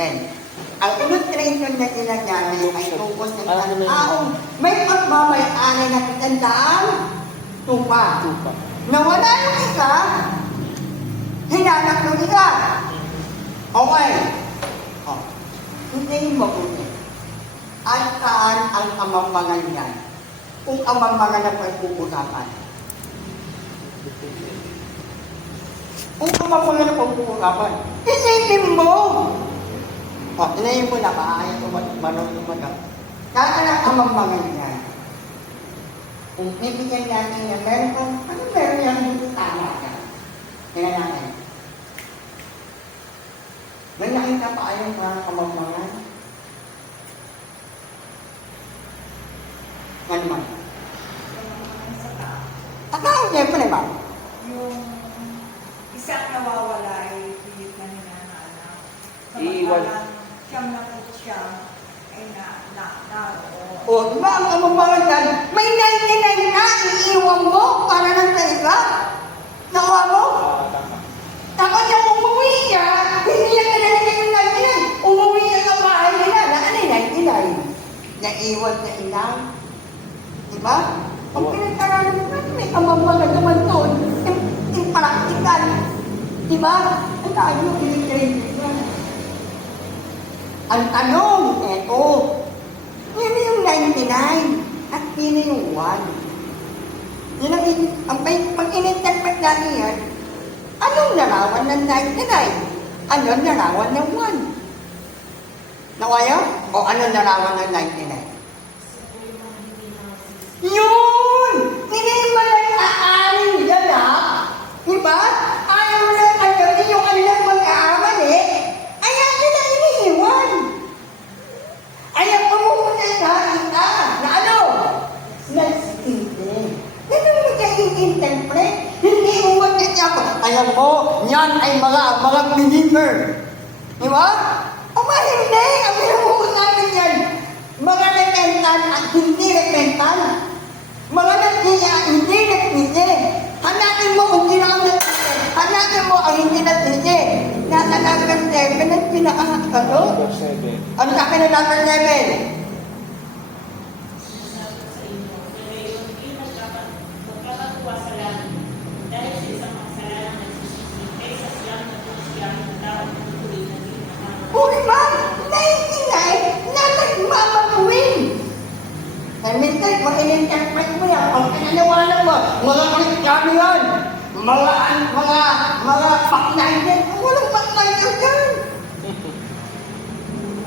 Ang illustration na ginagawa ay tungkol sa isang taong may pagmamayari na kitandaan tupa. Nawala yung isa, hinanap yung isa. Okay. Oh. Hindi mo mabuti. At saan ang kamambangan yan? Kung kamambangan na pag-uusapan. Kung kamambangan na pag-uusapan, isipin mo! O, tinayin mo na ba? Ayaw ko manong Saan ang kamambangan yan? Kung bibigyan natin niya, meron kang, ano meron yung hindi tama ka? Tingnan natin. May nakita pa kayong mga kamambangan? Ano man? Akala siyempre ba? Yung isang nawawala ay pilit na hinahanap. Iiwan. Siyang nakot siya ay naroon. O, di ba ang kamambangan yan? May 99 na, iiwan mo para lang sa isa? Nakuha mo? Tapos yung umuwi siya, hindi niya nalagay yung 99. Umuwi siya sa bahay nila, na ano yung 99? Naiwan sa ilang. Diba? Ang pinagkaralan mo, may kamambangan naman doon. Yung practical. Diba? Ang tayo, pinag-training. Ang tanong, eto, yan yung 99. Piniwan. Yun ang pag in-interpret natin yan, anong larawan ng 99? Anong larawan ng 1? Nawaya? O anong larawan ng 99? Yun! Hindi mo lang aaring yan ha? Diba? Ayaw mo lang agabi yung kanilang mag-aamal eh. Ayaw nila iniiwan. Ayaw pumunta sa kita na ano? Nag-stealing. Ganun mo kayo interpret? Hindi mo magkakapa. Alam mo, yan ay mga believer. Diba? O ba hindi? Ang pinupunta namin yan. Mga repentan at hindi repentan. Mga nagtiya, hindi nagtiya. Hanapin mo kung hindi na ang nagtiya. Hanapin mo ang hindi nagtiya. Nasa number 7 at pinaka-ano? Number 7. Ano sa akin na number 7? Sa inyo. Ngayon, hindi magkakatuwa sa langit. Dahil sa isang makasalanan nagsisisi, kaysa siyang nagsiyahan ng tawag ng tuloy na ginagawa. Uri ba? 99 na nagmamatuwin. Minsan, pag in-interpret mo yan, pag pinaniwanan mo, mga kristyano yan, mga paknayan, walang paknayan yan.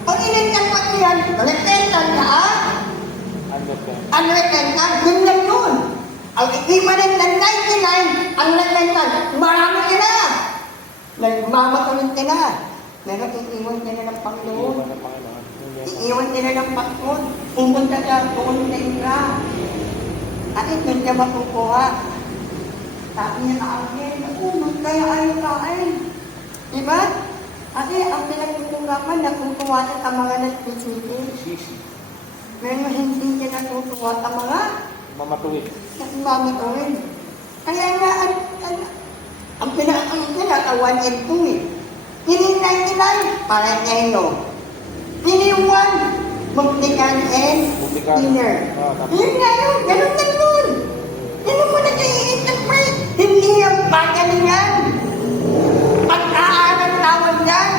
Pag in-interpret mo yan, repentan ka, unrepentant, yun lang yun. Ang equivalent ng 99, ang repentant, marami ka na. Nagmamatuwin ka na. Pero iiwan ka na ng Panginoon. Iiwan ka na ng Panginoon. Pumunta ka, pumunta ka. At ito niya makukuha. Sabi niya sa akin, kaya ayaw kain. Diba? Kasi ang pinagtutungkapan, nakukuha sa mga nagpipili. Pero hindi niya nakukuha sa mga Mamatuwid. nagmamatuwin. Kaya nga, ang pinaka 1 and 2 eh. Hindi 99, para ngayon. Hindi 1, Mugnikan and Inner. Yun nga yun, ganun lang yun. Hindi mo na kayo i-interpret. Hindi yung pagalingan. Pag-aaral tawag yan.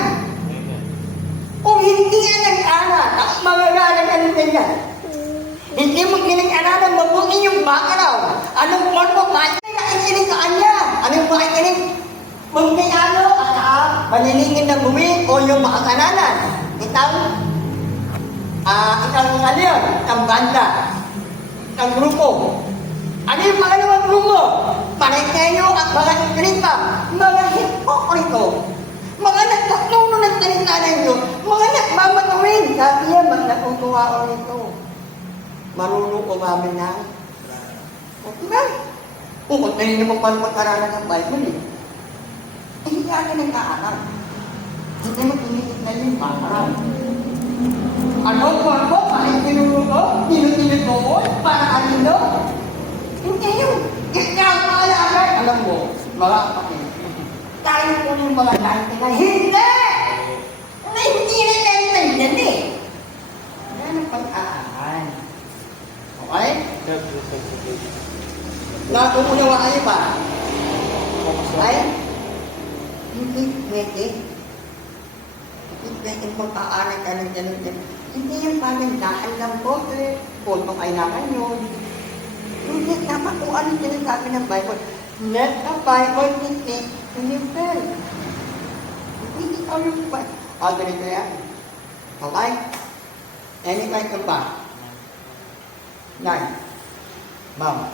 Kung hindi yan nag-aaral, ang magagalang ano yan. Hindi mo kinag-aralan, mabuti yung background. Anong form mo, kahit na nakikinig ka kanya. Anong makikinig? Magkayano at manilingin na bumi o yung makakananan. Isang ano yun? Isang banda. Isang grupo. Ano yung pangalawang grupo? Parekeyo at mga ikrita. Mga hipokrito. Mga nagtatuno ng salita ng Diyos. Mga nagmamatuwin. Sabi niya, magnakukuha o ito. Marunong umamin na. O diba? Kung tayo naman pala mag-aralan ng Bible eh. Hindi natin nag-aaral. Hindi mo tinitig na yung pangaral. Ano ko ako? Parang tinuro ko? Tinutinit ko? Para kanino? Hindi yun. Kaya ang maalaman. Alam mo, mga kapatid, tayo po yung mga natin na hindi! Hindi na tayo nandiyan eh. Yan ang pag-aaral. Okay? Nakukunawa kayo ba? Okay? Hindi pwede. Hindi pwede mag-aaral ka ng gano'n. Hindi yung pagandahan lang po. Kung kailangan yun. Hindi tama kung ano sinasabi ng Bible. Let the Bible dictate to yourself. Hindi ikaw yung Bible. Ganito yan. Okay? Any kind of ba? Nine. Ma'am.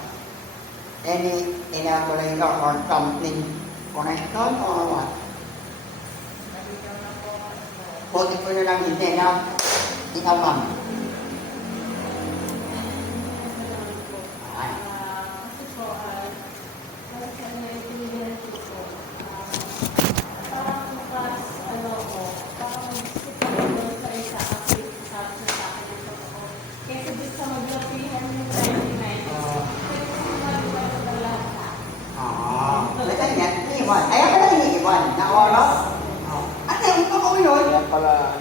Any elaboration or something correction or what? Buti ko na lang hindi na ikaw ma'am. Kasi po, kasi naiintindihan ko po, parang mas, parang gusto ko doon sa isa kasi sabi sa akin ng totoo. Kesa doon sa maglapihan yung 99, kasi sinabi ko sa lahat. Basta yan, iiwan. Ayaw ka na iiwan. Naoro? At yung pag-uulod, Yan pala,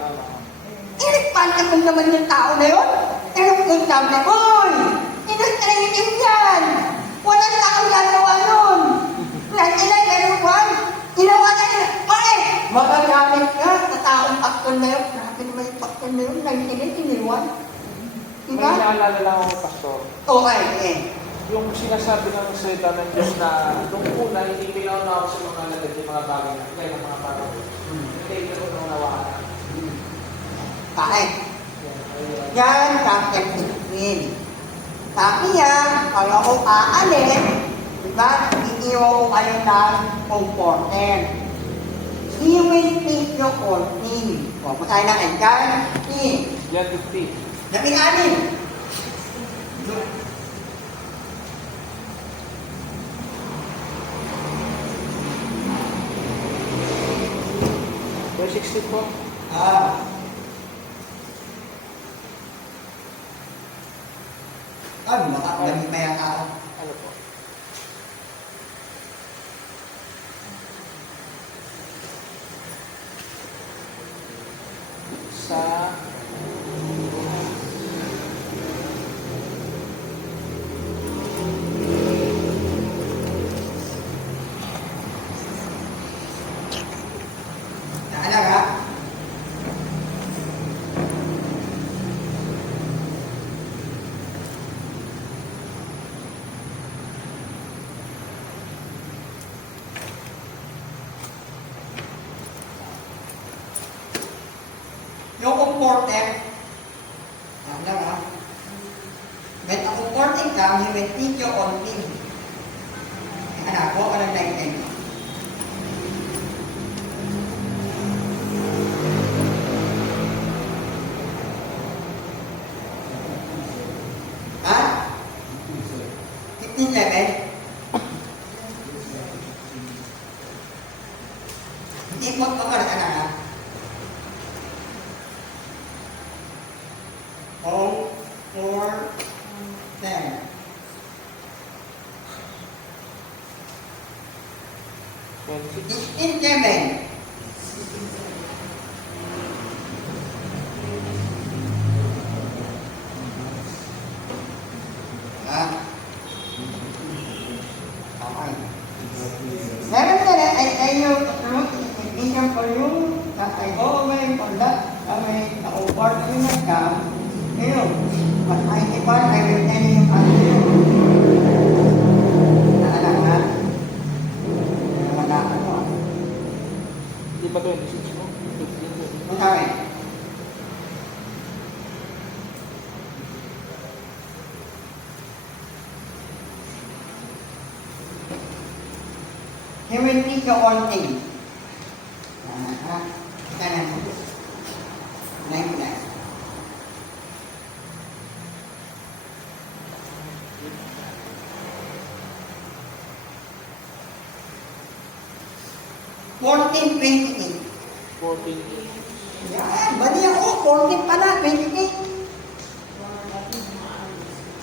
inikpantan mo naman yung tao na yun. Inukod namin, uy! Inutraining yan! Walang taong gagawa nun! Nandiyan, ganun one! Ginawa na yun! Bakit? Magagamit ka sa taong akton na yun. Grabe naman yung akton na yun. Nandiyan, iniwan. May Diba? naalala lang ako, Pastor. Okay, eh. Yung sinasabi ng salita ng Diyos na nung una, hindi pinaunawa sa mga nalagay yung mga bagay na kaya ng mga parang hindi ko naunawaan. Kain. Yan, Captain Queen. Sabi niya, pag ako aalis, diba, iiwan ko kayo ng comforter. He will take you all in. O, patayin natin. John 15. Yan 50. Labing-anim. Verse 16 po. Ah. Ano, makakagaling pa yung tao. Ano po? Sa Naalam ha? Yung comforter, naalam ha? When a comforting comes, he will teach you all things. Anak ko, ka ng 19. Ha? 15:7? Hindi mo pa ka na ha? Home, 4, 10. 16:7. Ha? Okay. Meron ka na, ay yung truth is ignition for you, that I go away from that, kami na-over kami nagka, ayun, but I depart, I will tell you unto you. Naalam ha? Wala ano. di ba 26 mo? 15. Magkawin. He will teach you all things. Kanan. 99. Fourteen, 28. 14. Yan, mali ako. 14 pala, 28.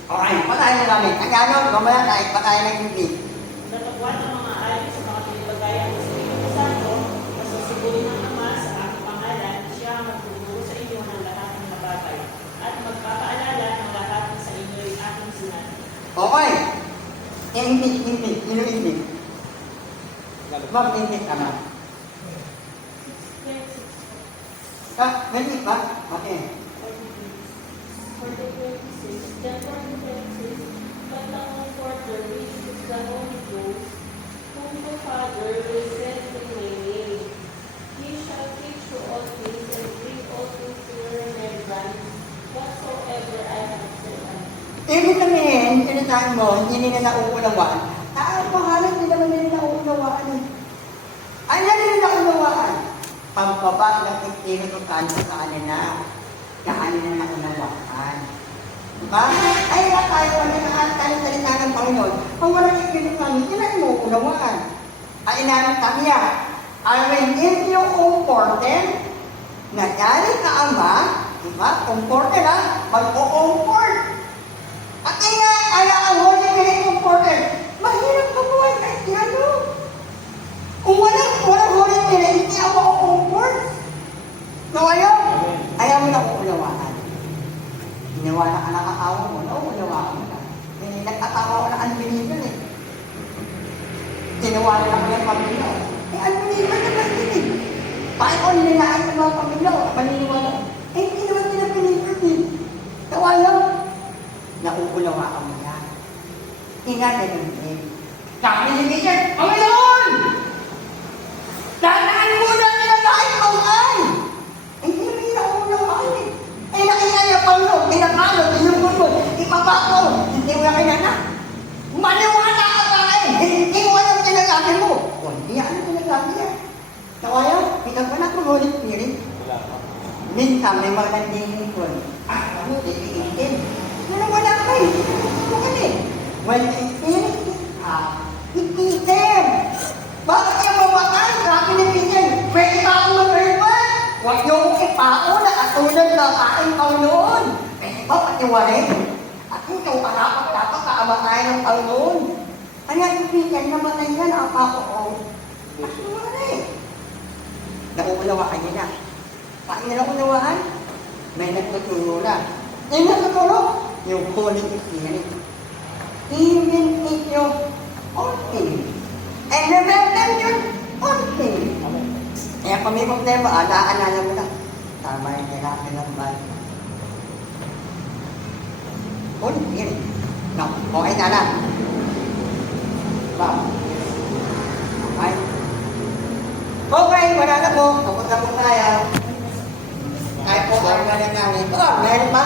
Okay, patayin na namin. Ang gano'n, mamaya kahit patayin ng hindi. Natagwan ng mga ayon sa mga pinibagayan ng Espiritu Santo, masusugurin ng Ama sa aking pangalan, siya ang magtuturo sa inyo ng lahat ng mga bagay, at magpapaalala ng lahat ng sa inyo ay aking sinabi. Okay. Hindi. Sino hindi? Ma'am, hindi ka na. Hindi ba? Okay. For the 26, therefore the 26, but the Comforter, which is the Holy Ghost, whom the Father will send in my name. He shall teach you all things and bring all things to your remembrance, whatsoever I have said unto you. Ibig sabihin, sinasabi mo, hindi nila nauunawaan. Pangalan, hindi naman nila nauunawaan eh. Ay, hindi nila nauunawaan. Pampaba ng Espiritu Santo sa kanila. Kaya nila naunawaan. Diba? Ay, nga tayo, pag nakasalita ng Panginoon, kung walang Espiritu Santo, hindi na nauunawaan. Ay, inanong kanya, I will give you comforter na galing ka Ama, diba? Comforter ha? Mag-o-comfort. At kaya ang Holy Spirit comforter, mahirap kabuhay kahit ano. Kung walang Holy Spirit, hindi ako comfort. So ayaw mo na kuulawaan. Ginawa na ka nakakawa mo, nauulawaan mo na. Eh, nagtatawa ko na unbeliever eh. Ginawa na ko ng pamilya. Eh, unbeliever na lang din eh. Bakit ko nilalaan ng mga pamilya? Paniniwala. Eh, hindi naman sila believer eh. So ayaw, nauunawaan mo yan. Ingatan yung Diyos. Sabi ni Miguel, Panginoon! Dadaan muna nila tayo ang ay! Hindi naman yung nauunawaan eh. Eh, nakikaya Panginoon, pinakalo, tinubod mo, ipapako, hindi mo na kinana. Maniwala ka pa eh! Hindi mo alam pinagabi mo. O, hindi ano pinagabi niya. Nawaya, pinagpanak mo ulit, pirit. Wala pa. Minsan may mga nandingin ko. Ano, iitin. Ano wala ka eh. Ano ka eh. Well, iitin. Iitin. Bakit yung mamatay? Sabi ni Peter, pwede ba akong mag-rewan? Huwag niyo kong ipao na katulad na aking Panginoon. Pwede ba patiwarin? At kung yung parapat dapat kaamatay ng Panginoon. Kaya si Peter, namatay yan ang pako ko. At namatay. Nauunawaan niya na. Paano nila unawaan? May nagtuturo na. Yung nagtuturo, yung Holy Spirit. Even if you only. And remember yun, only. Kaya kung may problema, naalala mo na. Tama yung kailangan ng bahay. Holy Spirit. No, okay na lang. Ba? Okay. Okay, wala na po. Kapag na po tayo. Kahit po kayo na lang namin. Oh, meron pa?